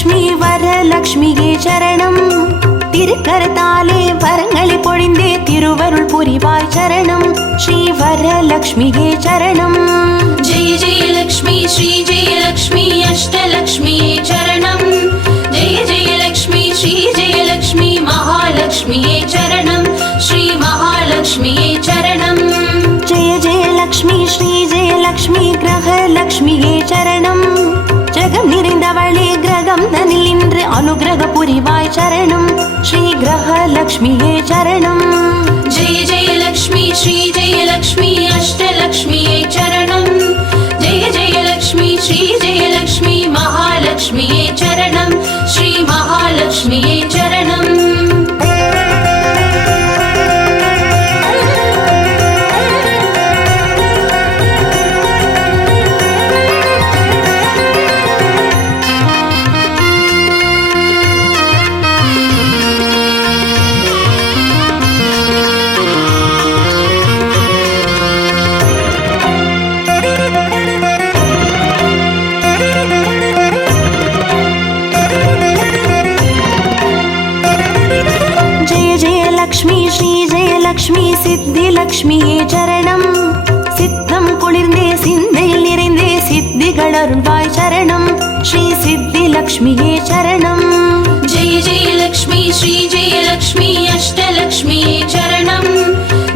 லக்ஷ்மி வரலக்ஷ்மியே சரணம் திருக்கரத்தாலே வரங்களை பொழிந்தே திருவருள் புரிவாய் சரணம் ஸ்ரீ வரலக்ஷ்மியே சரணம் जय जय लक्ष्मी श्री जय लक्ष्मी अष्टलक्ष्मीये चरणं जय जय लक्ष्मी श्री जय लक्ष्मी महालक्ष्मीये चरणं श्री महालक्ष्मीये चरणं जय जय लक्ष्मी श्री जय लक्ष्मी ग्रहलक्ष्मिये चरणं ஜகம் நிறைந்தவளே கிரகம் தனில் நின்று அனுகிரக புரிவாய் சரணம் ஸ்ரீ கிரகலக்ஷ்மியே சரணம் जय जय लक्ष्मी श्री जय लक्ष्मी अष्टलक्ष्मीये चरणं जय जय लक्ष्मी श्री जय लक्ष्मी महालक्ष्मीये चरणं श्री महालक्ष्मीये चरणं லக்ஷ்மி சித்தி லக்ஷ்மியே சரணம் சித்தம் குளிர்ந்தே சிந்தையில் நிறைந்தே சித்திகள் அருள்வாய் சரணம் ஸ்ரீ சித்தி லக்ஷ்மியே சரணம் जय जय लक्ष्मी श्री जय लक्ष्मी अष्टलक्ष्मीये चरणं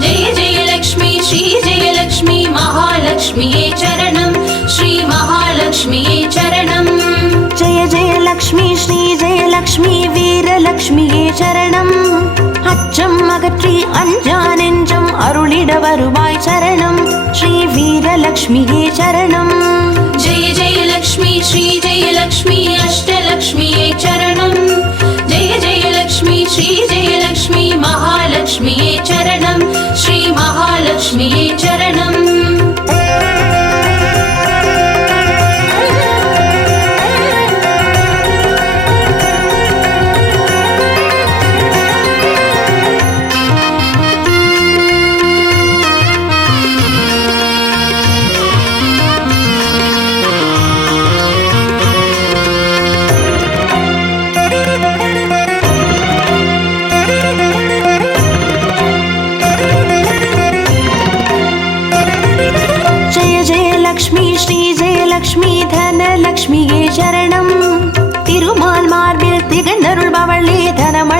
जय जय लक्ष्मी श्री जय लक्ष्मी महालक्ष्मीये चरणं श्री महालक्ष्मीये चरणं जय जय लक्ष्मी श्री जय लक्ष्मी வீரலக்ஷ்மியே சரணம் அச்சம் அகற்றி அஞ்சா நெஞ்சம் அருளிட வருவாய் சரணம் ஸ்ரீ வீரலக்ஷ்மியே சரணம் जय जय लक्ष्मी श्री जय लक्ष्मी अष्टलक्ष्मीये चरणं जय जय लक्ष्मी श्री जय लक्ष्मी महालक्ष्मीये चरणं श्री महालक्ष्मीये चरणं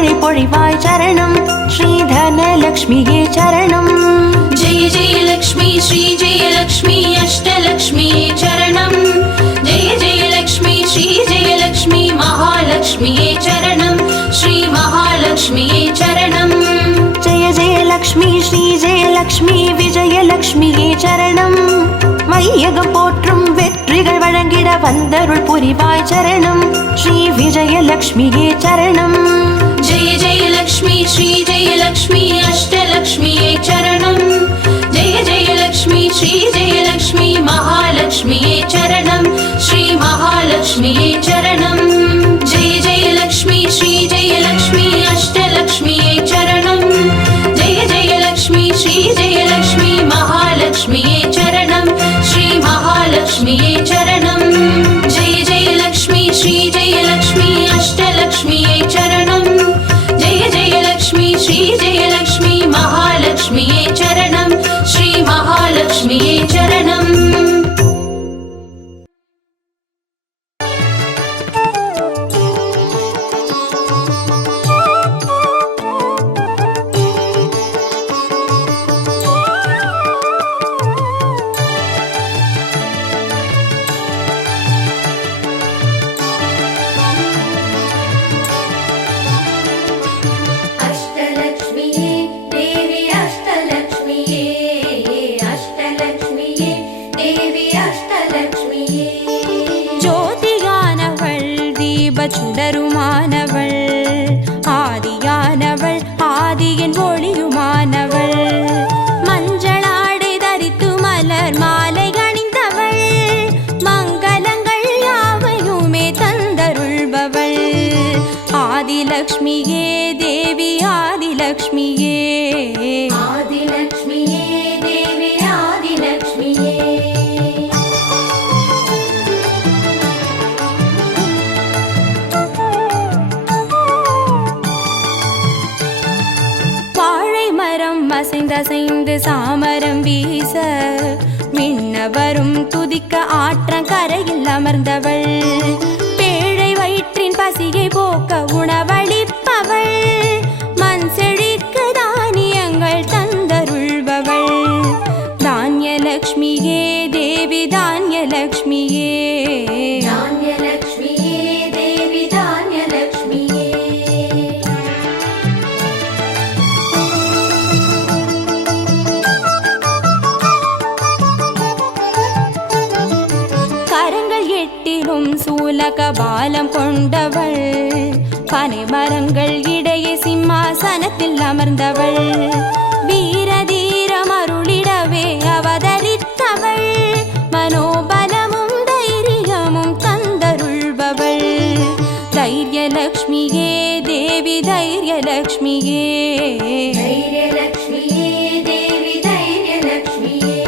மழை பொழிவாய் சரணம் ஸ்ரீ தனலக்ஷ்மியே சரணம். जय जय लक्ष्मी श्री जय लक्ष्मी अष्टलक्ष्मी चरणं जय जय लक्ष्मी श्री जय लक्ष्मी महालक्ष्मी चरणं श्री महालक्ष्मी चरणं. जय जय लक्ष्मी श्री जय लक्ष्मी विजयलक्ष्मिயே சரணம். வையகம் போற்றும் வெற்றிகள் வழங்கிட வந்தருள் புரிவாய் சரணம் ஸ்ரீ விஜயலக்ஷ்மியே சரணம். जय जय लक्ष्मी श्री जय लक्ष्मी अष्टलक्ष्मी चरणं जय जय लक्ष्मी श्री जय लक्ष्मी महालक्ष्मी चरणं श्री महालक्ष्मी चरणं. जय जय लक्ष्मी श्री जय लक्ष्मी अष्टलक्ष्मी चरणं जय जय लक्ष्मी श्री जय लक्ष्मी महालक्ष्मी चरणं श्री महालक्ष्मी चरणं. जय जय लक्ष्मी श्री जय लक्ष्मी अष्टलक्ष्मी चरणं जय जय लक्ष्मी श्री जय लक्ष्मी महालक्ष्मी चरणं श्री महालक्ष्मी चरणं. अष्टलक्ष्मिये देवी अष्टलक्ष्मिये अष्टलक्ष्मिये देवी अष्टलक्ष्मिये. ஜோதியானவள் தீப சுடருமானவள் ஆதியானவள் ஆதியின் ஒளியுமானவள் மஞ்சளாடை தரித்து மலர் மாலை அணிந்தவள் மங்களங்கள் யாவையுமே தந்தருள்பவள் ஆதிலக்ஷ்மியே தேவி ஆதிலக்ஷ்மியே. आदिलक्ष्मिये देवी आदिलक्ष्मिये. வாழை மரம் அசைந்தசைந்து சாமரம் வீச விண்ணவரும் துதிக்க ஆற்றங்கரையில் அமர்ந்தவள் பேழை வயிற்றின் பசியை போக்க உணவளிப்பவள் மண் செழிக்க தானியங்கள் தந்தருள்பவள் தானியலக்ஷ்மியே தேவி தானியலக்ஷ்மியே. धान्यलक्ष्मिये देवी धान्यलक्ष्मिये. கரங்கள் எட்டிலும் சூலக பாலம் கொண்டவள் பனை மரங்கள் இடையே சிம்மாசனத்தில் அமர்ந்தவள் வீரதீரம் அருளிடவே அவதரித்தவள் மனோபலமும் தைரியமும் தந்தருள்பவள் தைரியலக்ஷ்மியே தேவி தைரியலக்ஷ்மியே. धैर्यलक्ष्मिये देवी धैर्यलक्ष्मिये.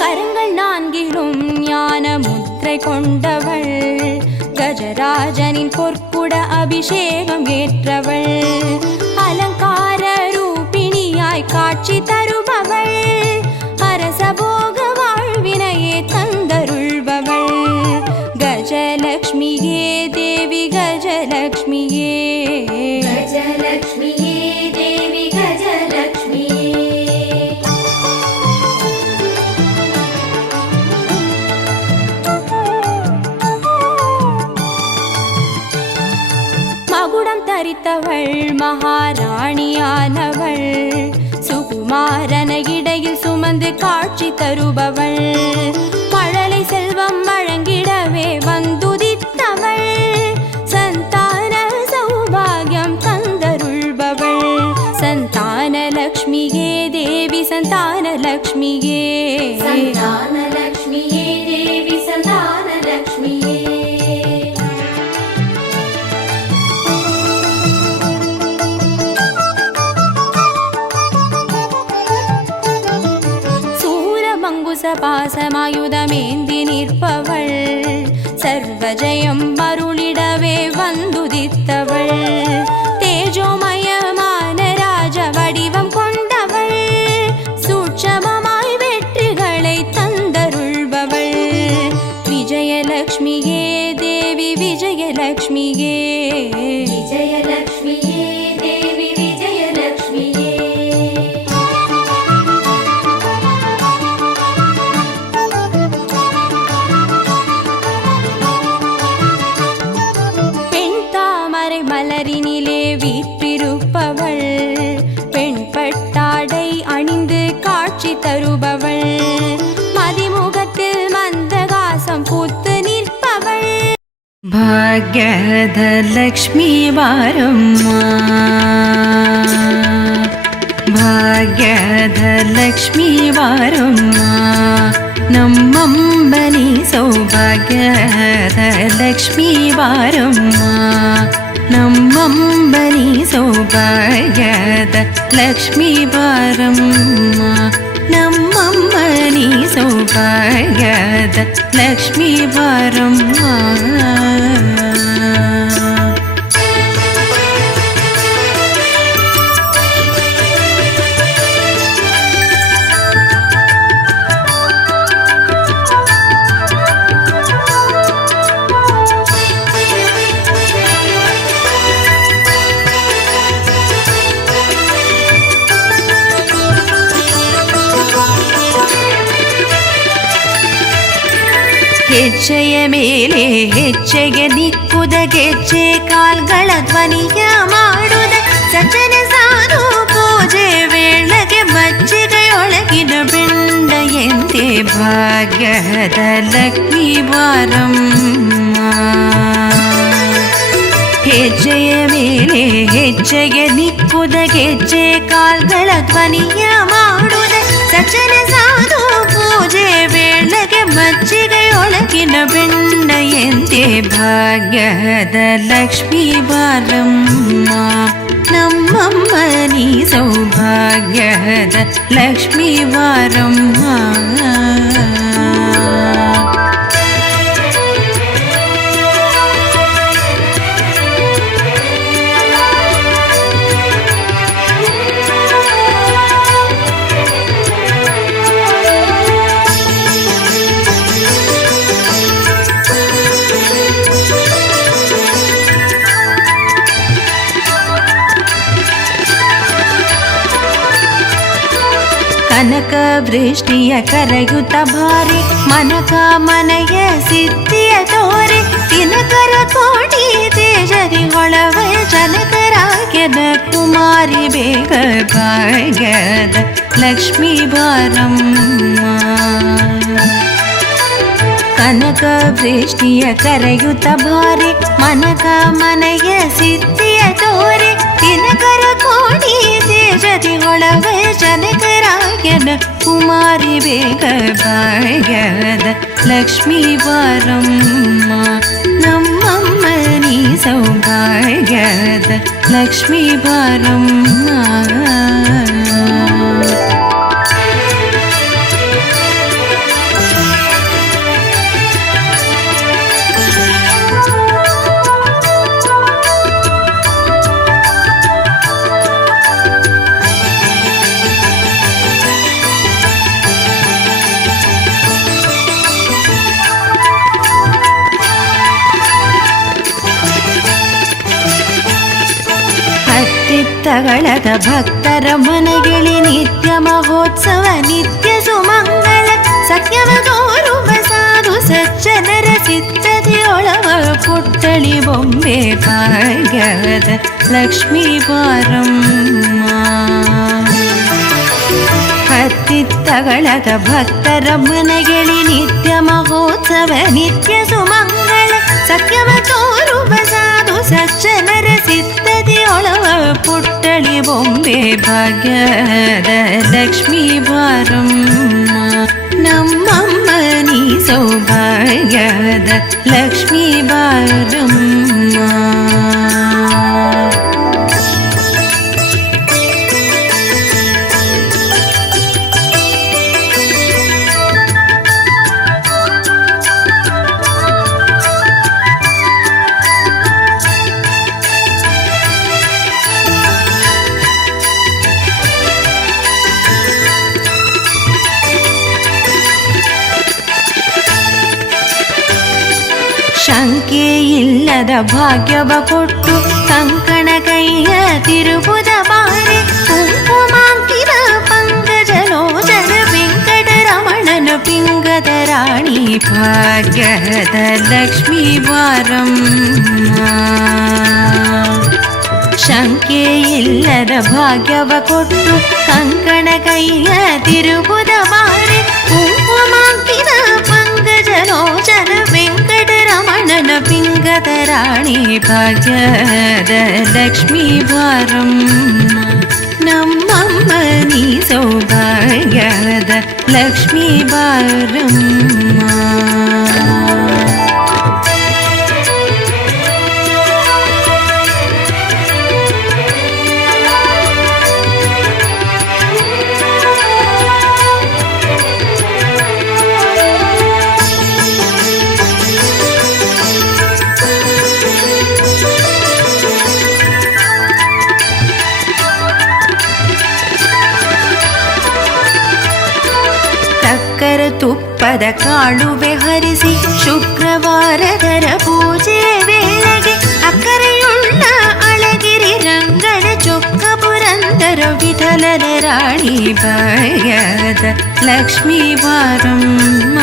கரங்கள் நான்கிலும் ஞான முத்திரை கொண்டவள் கஜராஜனின் பொற்குட அபிஷேகம் ஏற்றவள் அலங்கார ரூபிணியாய் காட்சி தருபவள் அரசபோக வாழ்வினையே தந்தருள்பவள் கஜலக்ஷ்மியே தேவி கஜலக்ஷ்மியே. गजलक्ष्मिये देवी गजलक्ष्मिये. மகுடம் தரித்தவள் மகாராணியானவள் சுகுமாரன இடையில் சுமந்து காட்சி தருபவள் மழலை செல்வம் வழங்கிடவே வந்துதித்தவள் சந்தான சௌபாகியம் தந்தருள்பவள் சந்தானலக்ஷ்மியே தேவி சந்தானலக்ஷ்மியே. सन्तानलक्ष्मिये देवी सन्तानलक्ष्मिये. பாசமாயுதமேந்தி நிற்பவள் சர்வஜயம் அருளிடவே வந்துதித்தவள் தேஜோமயமான ராஜ வடிவம் கொண்டவள் சூட்சமமாய் வெற்றி ವಿಜಯಲಕ್ಷ್ಮಿಯೇ ವಿಜಯಲಕ್ಷ್ಮಿಯೇ ದೇವಿ ವಿಜಯಲಕ್ಷ್ಮಿಯೇ பெண் தாமரை மலரினிலே வீற்றிருப்பவள் பெண் பட்டாடை அணிந்து காட்சி தருபவள் மதிமுகத்தில் மந்தகாசம் பூத்து நிற்பவள் ಭಾಗ್ಯದ ಲಕ್ಷ್ಮೀ ಬಾರಮ್ಮ ಭಾಗ್ಯದ ಲಕ್ಷ್ಮೀ ಬಾರಮ್ಮ ನಮ್ಮಂಬನಿ ಸೌಭಾಗ್ಯದ ಲಕ್ಷ್ಮೀ ಬಾರಮ್ಮ ನಮ್ಮಂಬನಿ ಸೌಭಾಗ್ಯದ ಲಕ್ಷ್ಮೀ ಬಾರಮ್ಮ ನಮ್ಮಮ್ಮನಿ ಸೌಭಾಗ್ಯದ ಲಕ್ಷ್ಮೀ ಬಾರಮ್ಮ ಹೆಜ್ಜೆಯ ಮೇಲೆ ಹೆಜ್ಜೆಗೆ ದಿಕ್ಕುದ ಗೆಜ್ಜೆ ಕಾಲ್ಗಳ ಧ್ವನಿಯ ಮಾಡುದ ಸಜ್ಜನ ಸಾರು ಪೂಜೆ ವೇಳೆಗೆ ಮಜ್ಜಿಗೆಯೊಳಗಿನ ಬೆಂಡ ಎಂತೆ ಭಾಗ್ಯದ ಲಕ್ಷ್ಮೀ ಬಾರಮ್ಮ ಹೆಜ್ಜೆಯ ಮೇಲೆ ಹೆಜ್ಜೆಗೆ ದಿಕ್ಕುದ ಗೆಜ್ಜೆ ಕಾಲ್ಗಳ ಧ್ವನಿಯ ಮಾಡುದ ಸಜ್ಜನ ಸಾರು ಪೂಜೆ ವೇಳೆಗೆ ಮಜ್ಜಿಗೆಯೊಳಗಿನ ಬೆಂಡ ಎಂತೆ ಭಾಗ್ಯದ ಲಕ್ಷ್ಮೀ ಬಾರಮ್ಮ ನಮ್ಮಮ್ಮನಿ ಸೌಭಾಗ್ಯದ ಲಕ್ಷ್ಮೀ ಬಾರಮ್ಮ ಕನಕ ವೃಷ್ಟಿಯ ಕರೆಯುತ್ತ ಭಾರಿ ಮನಕ ಮನೆಯ ಸಿದ್ಧಿಯ ತೋರಿ ತಿನಕರ ಕೋಟಿ ತೇಜರಿ ಹೊಳವ ಜನಕರಾಗ್ಯದ ಕುಮಾರಿ ಬೇಗ ಭಾಗ್ಯದ ಲಕ್ಷ್ಮೀ ಬಾರಮ್ಮ ಕನಕ ವೃಷ್ಟಿಯ ಕರೆಯುತ್ತ ಭಾರಿ ಮನಕ ಮನೆಯ ಸಿದ್ಧಿಯ ತೋರಿ ತಿನಕರ ಕೋಟಿ ತೇಜರಿ ಹೊಳವ ಜನಕರಾಗ್ಯದ ಕುಮಾರಿ ಬೇಗ ಭಾಗ್ಯದ ಲಕ್ಷ್ಮೀ ಬಾರಮ್ಮ ನಮ್ಮಮ್ಮನಿ ಸೌಭಾಗ್ಯದ ಲಕ್ಷ್ಮೀ ಬಾರಮ್ಮ ತಗಳದ ಭಕ್ತರ ಮನೆಗಿಳಿ ನಿತ್ಯ ಮಹೋತ್ಸವ ನಿತ್ಯ ಸುಮಂಗಳ ಸತ್ಯವ ತೋರುವ ಸಾಧು ಸಜ್ಜನರ ಸಿದ್ಧತೆಯೊಳವ ಪುಟ್ಟಳಿ ಬೊಂಬೆ ಭಾಗ್ಯದ ಲಕ್ಷ್ಮೀ ಬಾರಮ್ಮ ಹತ್ತಿತ್ತಗಳದ ಭಕ್ತರ ಮನೆಗಿಳಿ ನಿತ್ಯ ಮಹೋತ್ಸವ ನಿತ್ಯ ಸುಮಂಗಳ ಸತ್ಯವ ತೋರುವ ಸಾಧು ಸಜ್ಜನರ ಸಿದ್ಧತೆಯೊಳವ ಪುಟ್ಟಳಿ ಬೊಂಬೆ ಭಾಗ್ಯದ ಲಕ್ಷ್ಮೀ ಬಾರಮ್ಮ ನಮ್ಮಮ್ಮನಿ ಸೌಭಾಗ್ಯದ ಲಕ್ಷ್ಮೀ ಬಾರಮ್ಮ ಶಂಕೆ ಇಲ್ಲದ ಭಾಗ್ಯವ ಕೊಟ್ಟು ಕಂಕಣ ಕೈಯ ತಿರುಪುದ ಬಾರೆ ಕುಂಕುಮಾಂಕಿತ ಪಂಕಜಲೋಚನ ವೆಂಕಟರಮಣನ ಪಿಂಗದ ರಾಣಿ ಭಾಗ್ಯದ ಲಕ್ಷ್ಮೀ ಬಾರಮ್ಮ. ಶಂಕೆ ಇಲ್ಲದ ಭಾಗ್ಯವ ಕೊಟ್ಟು ಕಂಕಣ ಕೈಯ ತಿರುಪುದ ಬಾರೆ ಕುಂಕುಮಾಂಕಿತ ಪಂಕಜಲೋಚನ ವೆಂಕಟರಮಣನ ಪಿಂಗದ ರಾಣಿ ಭಾಗ್ಯದ ಲಕ್ಷ್ಮೀ ಬಾರಮ್ಮ. ನಮ್ಮಮ್ಮ ನೀ ಸೌಭಾಗ್ಯದ ಲಕ್ಷ್ಮೀ ಬಾರಮ್ಮ. ತುಪ್ಪದ ಕಾಳುವೆ ಹರಿಸಿ ಶುಕ್ರವಾರದರ ಪೂಜೆ ವೇಳೆಗೆ ಅಕ್ಕರೆಯುಳ್ಳ ಅಳಗಿರಿ ರಂಗನ ಚೊಕ್ಕ ಪುರಂದರ ವಿಠಲನ ರಾಣಿ ಭಾಗ್ಯದ ಲಕ್ಷ್ಮೀ ಬಾರಮ್ಮ.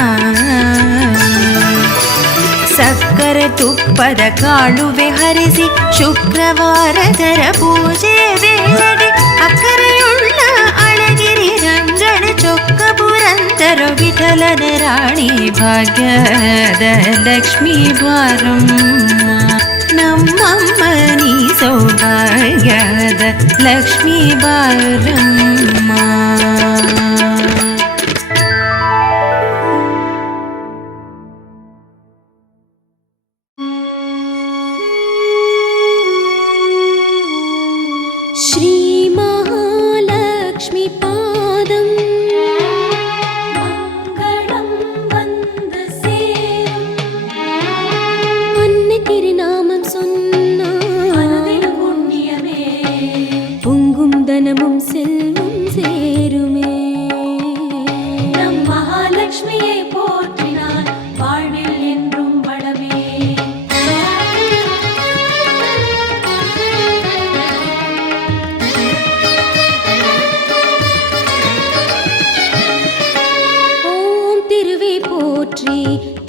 ಸಕ್ಕರೆ ತುಪ್ಪದ ಕಾಳುವೆ ಹರಿಸಿ ಶುಕ್ರವಾರದರ ಪೂಜೆ ವೇಳೆಗೆ ಅಕ್ಕರೆಯುಳ್ಳ ಅಳಗಿರಿ ರಂಗನ ಚೊಕ್ಕ ಪುರಂದರ ವಿಠಲನ ರಾಣಿ ಭಾಗ್ಯದ ಲಕ್ಷ್ಮೀ ಬಾರಮ್ಮ. ನಮ್ಮಮ್ಮ ನೀ ಸೌಭಾಗ್ಯದ ಲಕ್ಷ್ಮೀ ಬಾರಮ್ಮ. श्री महालक्ष्मी पादं मङ्गलं वन्द सेरुं अन्य तिरुनामं சொன்னார் अनुदिन पुण्यमे பொங்கும் தனமும் செல்வம் சேருமே. நம் மகாலட்சுமியை போற்றினான் வாழ்வில் என்றும் வளமே. போற்றி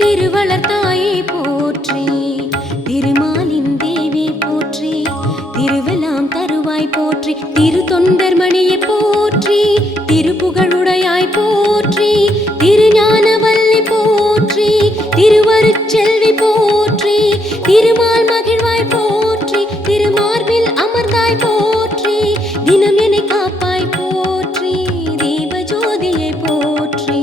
திருவளர்த்தாயே போற்றி திருமாலின் தேவி போற்றி திருவெல்லாம் தருவாய் போற்றி திரு தொண்டர் மணியை போற்றி திருப்புகழுடையாய் போற்றி திருஞானவல்லி போற்றி திருவருட்செல்வி போற்றி திருமால் மகிழ்வாய் போற்றி திருமார்பில் அமர்ந்தாய் போற்றி தினம் என்னை காப்பாய் போற்றி தீபஜோதியை போற்றி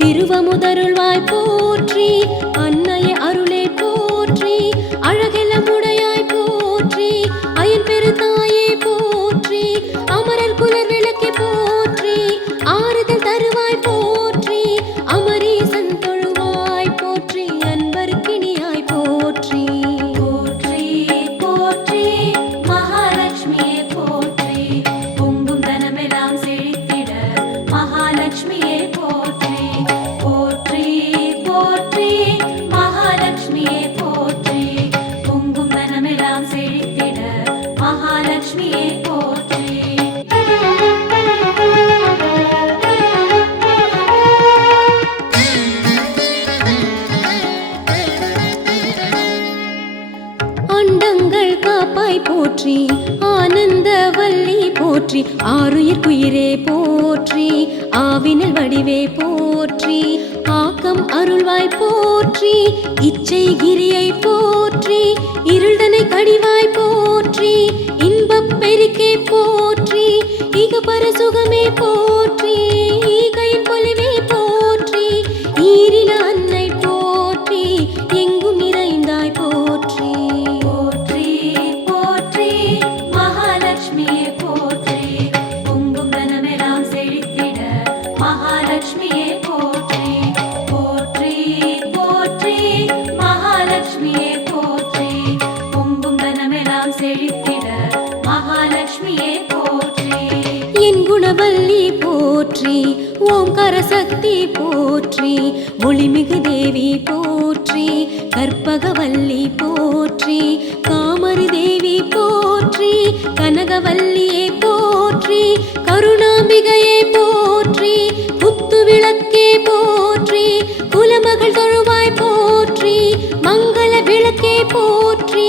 திருவமுதருள்வாய் போற்றி அன்னைய அருளே போற்றி அழகெல்லாம் உடையாய் போற்றி அயன் பெருத்தாயே போற்றி அமரர் குலர் விளக்கே போற்றி ஆறுதல் தருவாய் போற்றி அமரீசன் தொழுவாய் போற்றி அன்பருக்கினியாய் போற்றி போற்றி போற்றி மகாலட்சுமியே போற்றி பொங்கும் தனமெல்லாம் செழித்திட மகாலட்சுமியே போற்றி போற்றி போற்றி மகாலட்சுமியே போற்றி பொங்கும் தனமெல்லாம் செழித்திட மகாலட்சுமியே போற்றி. அண்டங்கள் காப்பாய் போற்றி ஆனந்த வல்லி போற்றி ஆருயிர்க்குயிரே போற்றி ஆவினல் வடிவே போற்றி ஆக்கம் அருள்வாய் போற்றி இச்சை கிரியை போற்றி இருள்தனை கடிவாய் போற்றி இன்பப் பெருக்கே போற்றி இகபர சுகமே போற்றி ஈகையின் பொலிவே போற்றி ஈரில அன்னை போற்றி எங்கும் நிறைந்தாய் போற்றி வள்ளி போற்றி, ஓம்கார சக்தி போற்றி, ஒளிமிகு தேவி போற்றி, கற்பகவல்லி போற்றி, காமரு தேவி போற்றி, கனகவல்லியே போற்றி, கருணாம்பிகையே போற்றி, குத்து விளக்கே போற்றி, குலமகள் தொழுவாய் போற்றி, மங்கள விளக்கே போற்றி,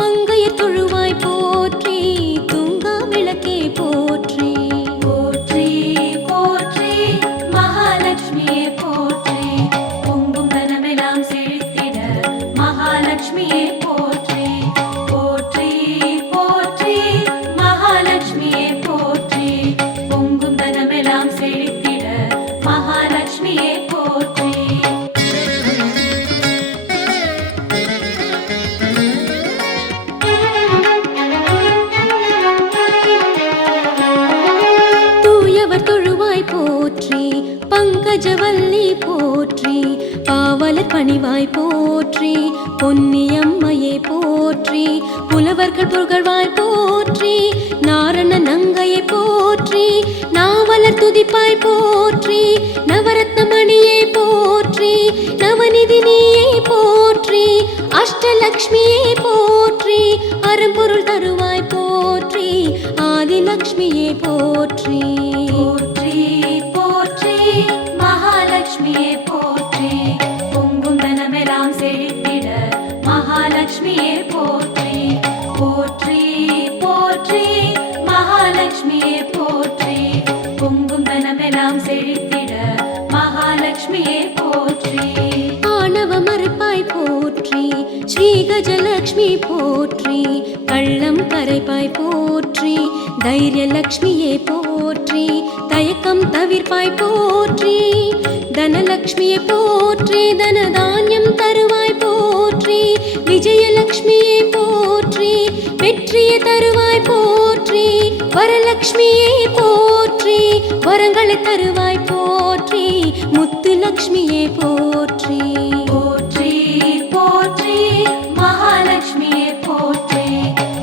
மங்கைய தொழுவாய் போற்றி, தூங்கா விளக்கே போற்றி. போற்றி போற்றி மகாலட்சுமியே போற்றி, பொங்கும் தனமெல்லாம் செழித்திட மகாலட்சுமியே போற்றி. போற்றி போற்றி மகாலட்சுமியே போற்றி, பொங்கும் தனமெல்லாம் செழித்திட மகாலட்சுமியே போற்றி. தூயவர் தொழுவாய் போற்றி, பங்கஜவல்லி போற்றி, பாவலர் பணிவாய் போற்றி, பொன்னியம்மையே போற்றி, புலவர்கள் புகழ்வாய் போற்றி, நாரண நங்கையை போற்றி, நாவலர் துதிப்பாய் போற்றி, நவரத்னமணியே போற்றி, நவநிதி நீயே போற்றி, அஷ்டலக்ஷ்மியே போற்றி, அரும்பொருள் தருவாய் போற்றி, ஆதிலக்ஷ்மியே போற்றி. போற்றி போற்றி மகாலட்சுமியே போற்றி, பொங்கும் தனமெல்லாம் செழித்திட மகாலட்சுமியே போற்றி. போற்றி போற்றி மகாலட்சுமியே போற்றி, பொங்கும் தனமெல்லாம் செழித்திட மகாலட்சுமியே போற்றி. ஆணவ மறுப்பாய் போற்றி, ஸ்ரீ கஜலக்ஷ்மி போற்றி, கள்ளம் கரைப்பாய் போற்றி, தைரியலக்ஷ்மியே போற்றி, தயக்கம் தவிர்ப்பாய் போற்றி, தனலக்ஷ்மியே போற்றி, தனதானியம் தருவாய் போற்றி, விஜயலக்ஷ்மியே போற்றி, வெற்றியை தருவாய் போற்றி, வரலக்ஷ்மியே போற்றி, வரங்களை தருவாய் போற்றி, முத்துலக்ஷ்மியே போற்றி. போற்றி போற்றி மகாலட்சுமியே போற்றி,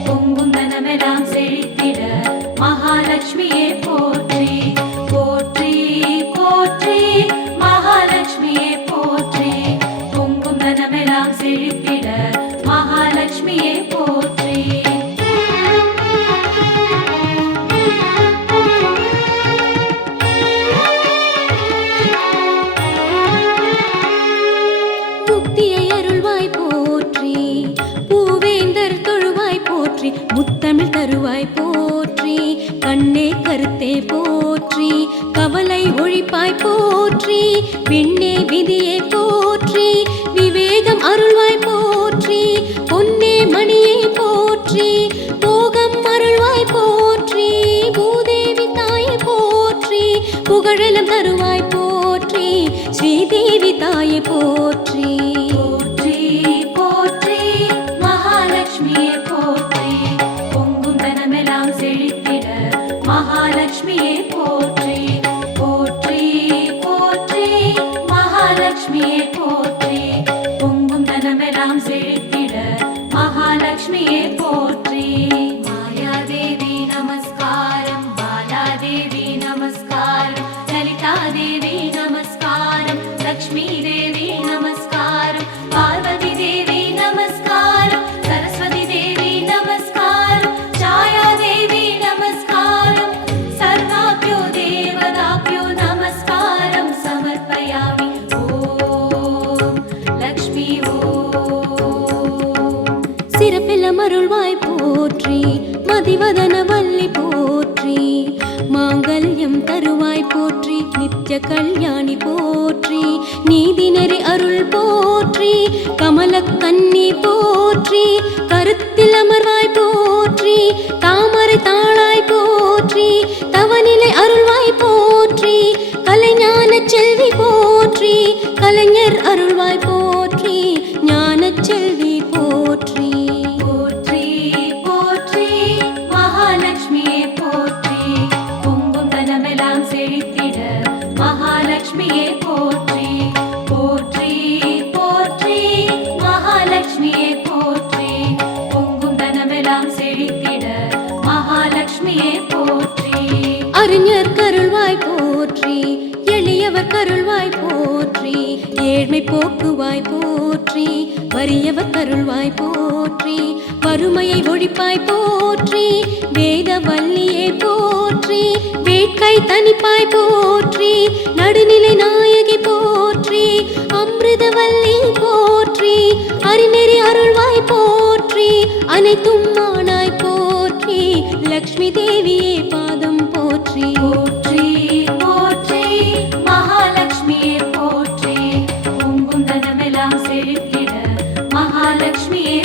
பொங்கும் தனமெல்லாம் செழித்திட மகாலட்சுமியே போற்றி. போற்றி போற்றி மகாலட்சுமியே போற்றி, பொங்கும் தனமெல்லாம் செழித்திட மகாலட்சுமியே போற்றி. முக்தியை அருள்வாய் போற்றி, பூவேந்தர் தொழுவாய் போற்றி, முத்தமிழ் தருவாய் போற்றி, கண்ணே கருத்தே போற்றி, கவலை ஒழிப்பாய் போற்றி, விண்ணே விதியே போற்றி, விவேகம் அருள்வாய் போற்றி, பொன்னே மணியே போற்றி, போகம் அருள்வாய் போற்றி, பூதேவி தாயே போற்றி, புகழலம் தருவாய் போற்றி, ஸ்ரீதேவி தாயே போற்றி. போற்றி போற்றி மகாலட்சுமியே போற்றி, பொங்கும் தனமெல்லாம் செழித்திட மகாலட்சுமியே போற்றி. போற்றி போற்றி மகாலட்சுமியே போற்றி, பொங்கும் தனமெல்லாம் செழித்திட மகாலட்சுமியே போற்றி. மாயாதேவி நமஸ்காரம், பாலாதேவி நமஸ்காரம், லலிதாதேவி நமஸ்காரம், லக்ஷ்மி தேவி நமஸ்காரம், பார்வதி தேவி நமஸ்காரம், சரஸ்வதி தேவி நமஸ்காரம், ಛಾಯಾದೇವಿ நமஸ்காரம், சர்வாப்யோ தேவதாப்யோ நமஸ்காரம் சமர்ப்பயாமி. ஓம் லக்ஷ்மி ஓம். சிறப்பிலம் அருள்வாய் போற்றி, மதிவதன வள்ளி போற்றி, மாங்கல்யம் தருவாய் போற்றி, நித்ய கல்யாணி போற்றி, நீதிநெறி அருள் போற்றி, கமலக்கன்னி போற்றி, கருத்தில் அமர்வாய் போற்றி, தாமரை தாளாய் போற்றி, தவநிலை அருள்வாய் போற்றி, கலைஞான செல்வி போற்றி, கலைஞர் அருள்வாய் போற்றி, ஞான செல்வி போற்றி. போற்றி போற்றி மகாலட்சுமியே போற்றி, பொங்கும் தனமெல்லாம் செழித்திட மகாலட்சுமியே போற்றி. போற்றி போற்றி மகாலட்சுமியே போற்றி, பொங்கும் தனமெல்லாம் செழித்திட அறிஞர் கருள்வாய் போற்றி, எளியவர் கருள்வாய் போற்றி, ஏழ்மை போக்குவாய் போற்றி, வறியவர் கருள்வாய் போற்றி, வறுமையை ஒழிப்பாய் போற்றி, வேத வல்லியே போற்றி, வேட்கை தனிப்பாய் போற்றி, நடுநிலை நாயகி போற்றி, அமிர்தவல்லி போற்றி, அறிநெறி அருள்வாய் போற்றி, அனைத்தும் மானாய் போற்றி, லக்ஷ்மி தேவியே பாதம் போற்றி. போற்றி போற்றி மகாலட்சுமியே போற்றி, பொங்கும் தனமெல்லாம் செழித்திட மகாலட்சுமியே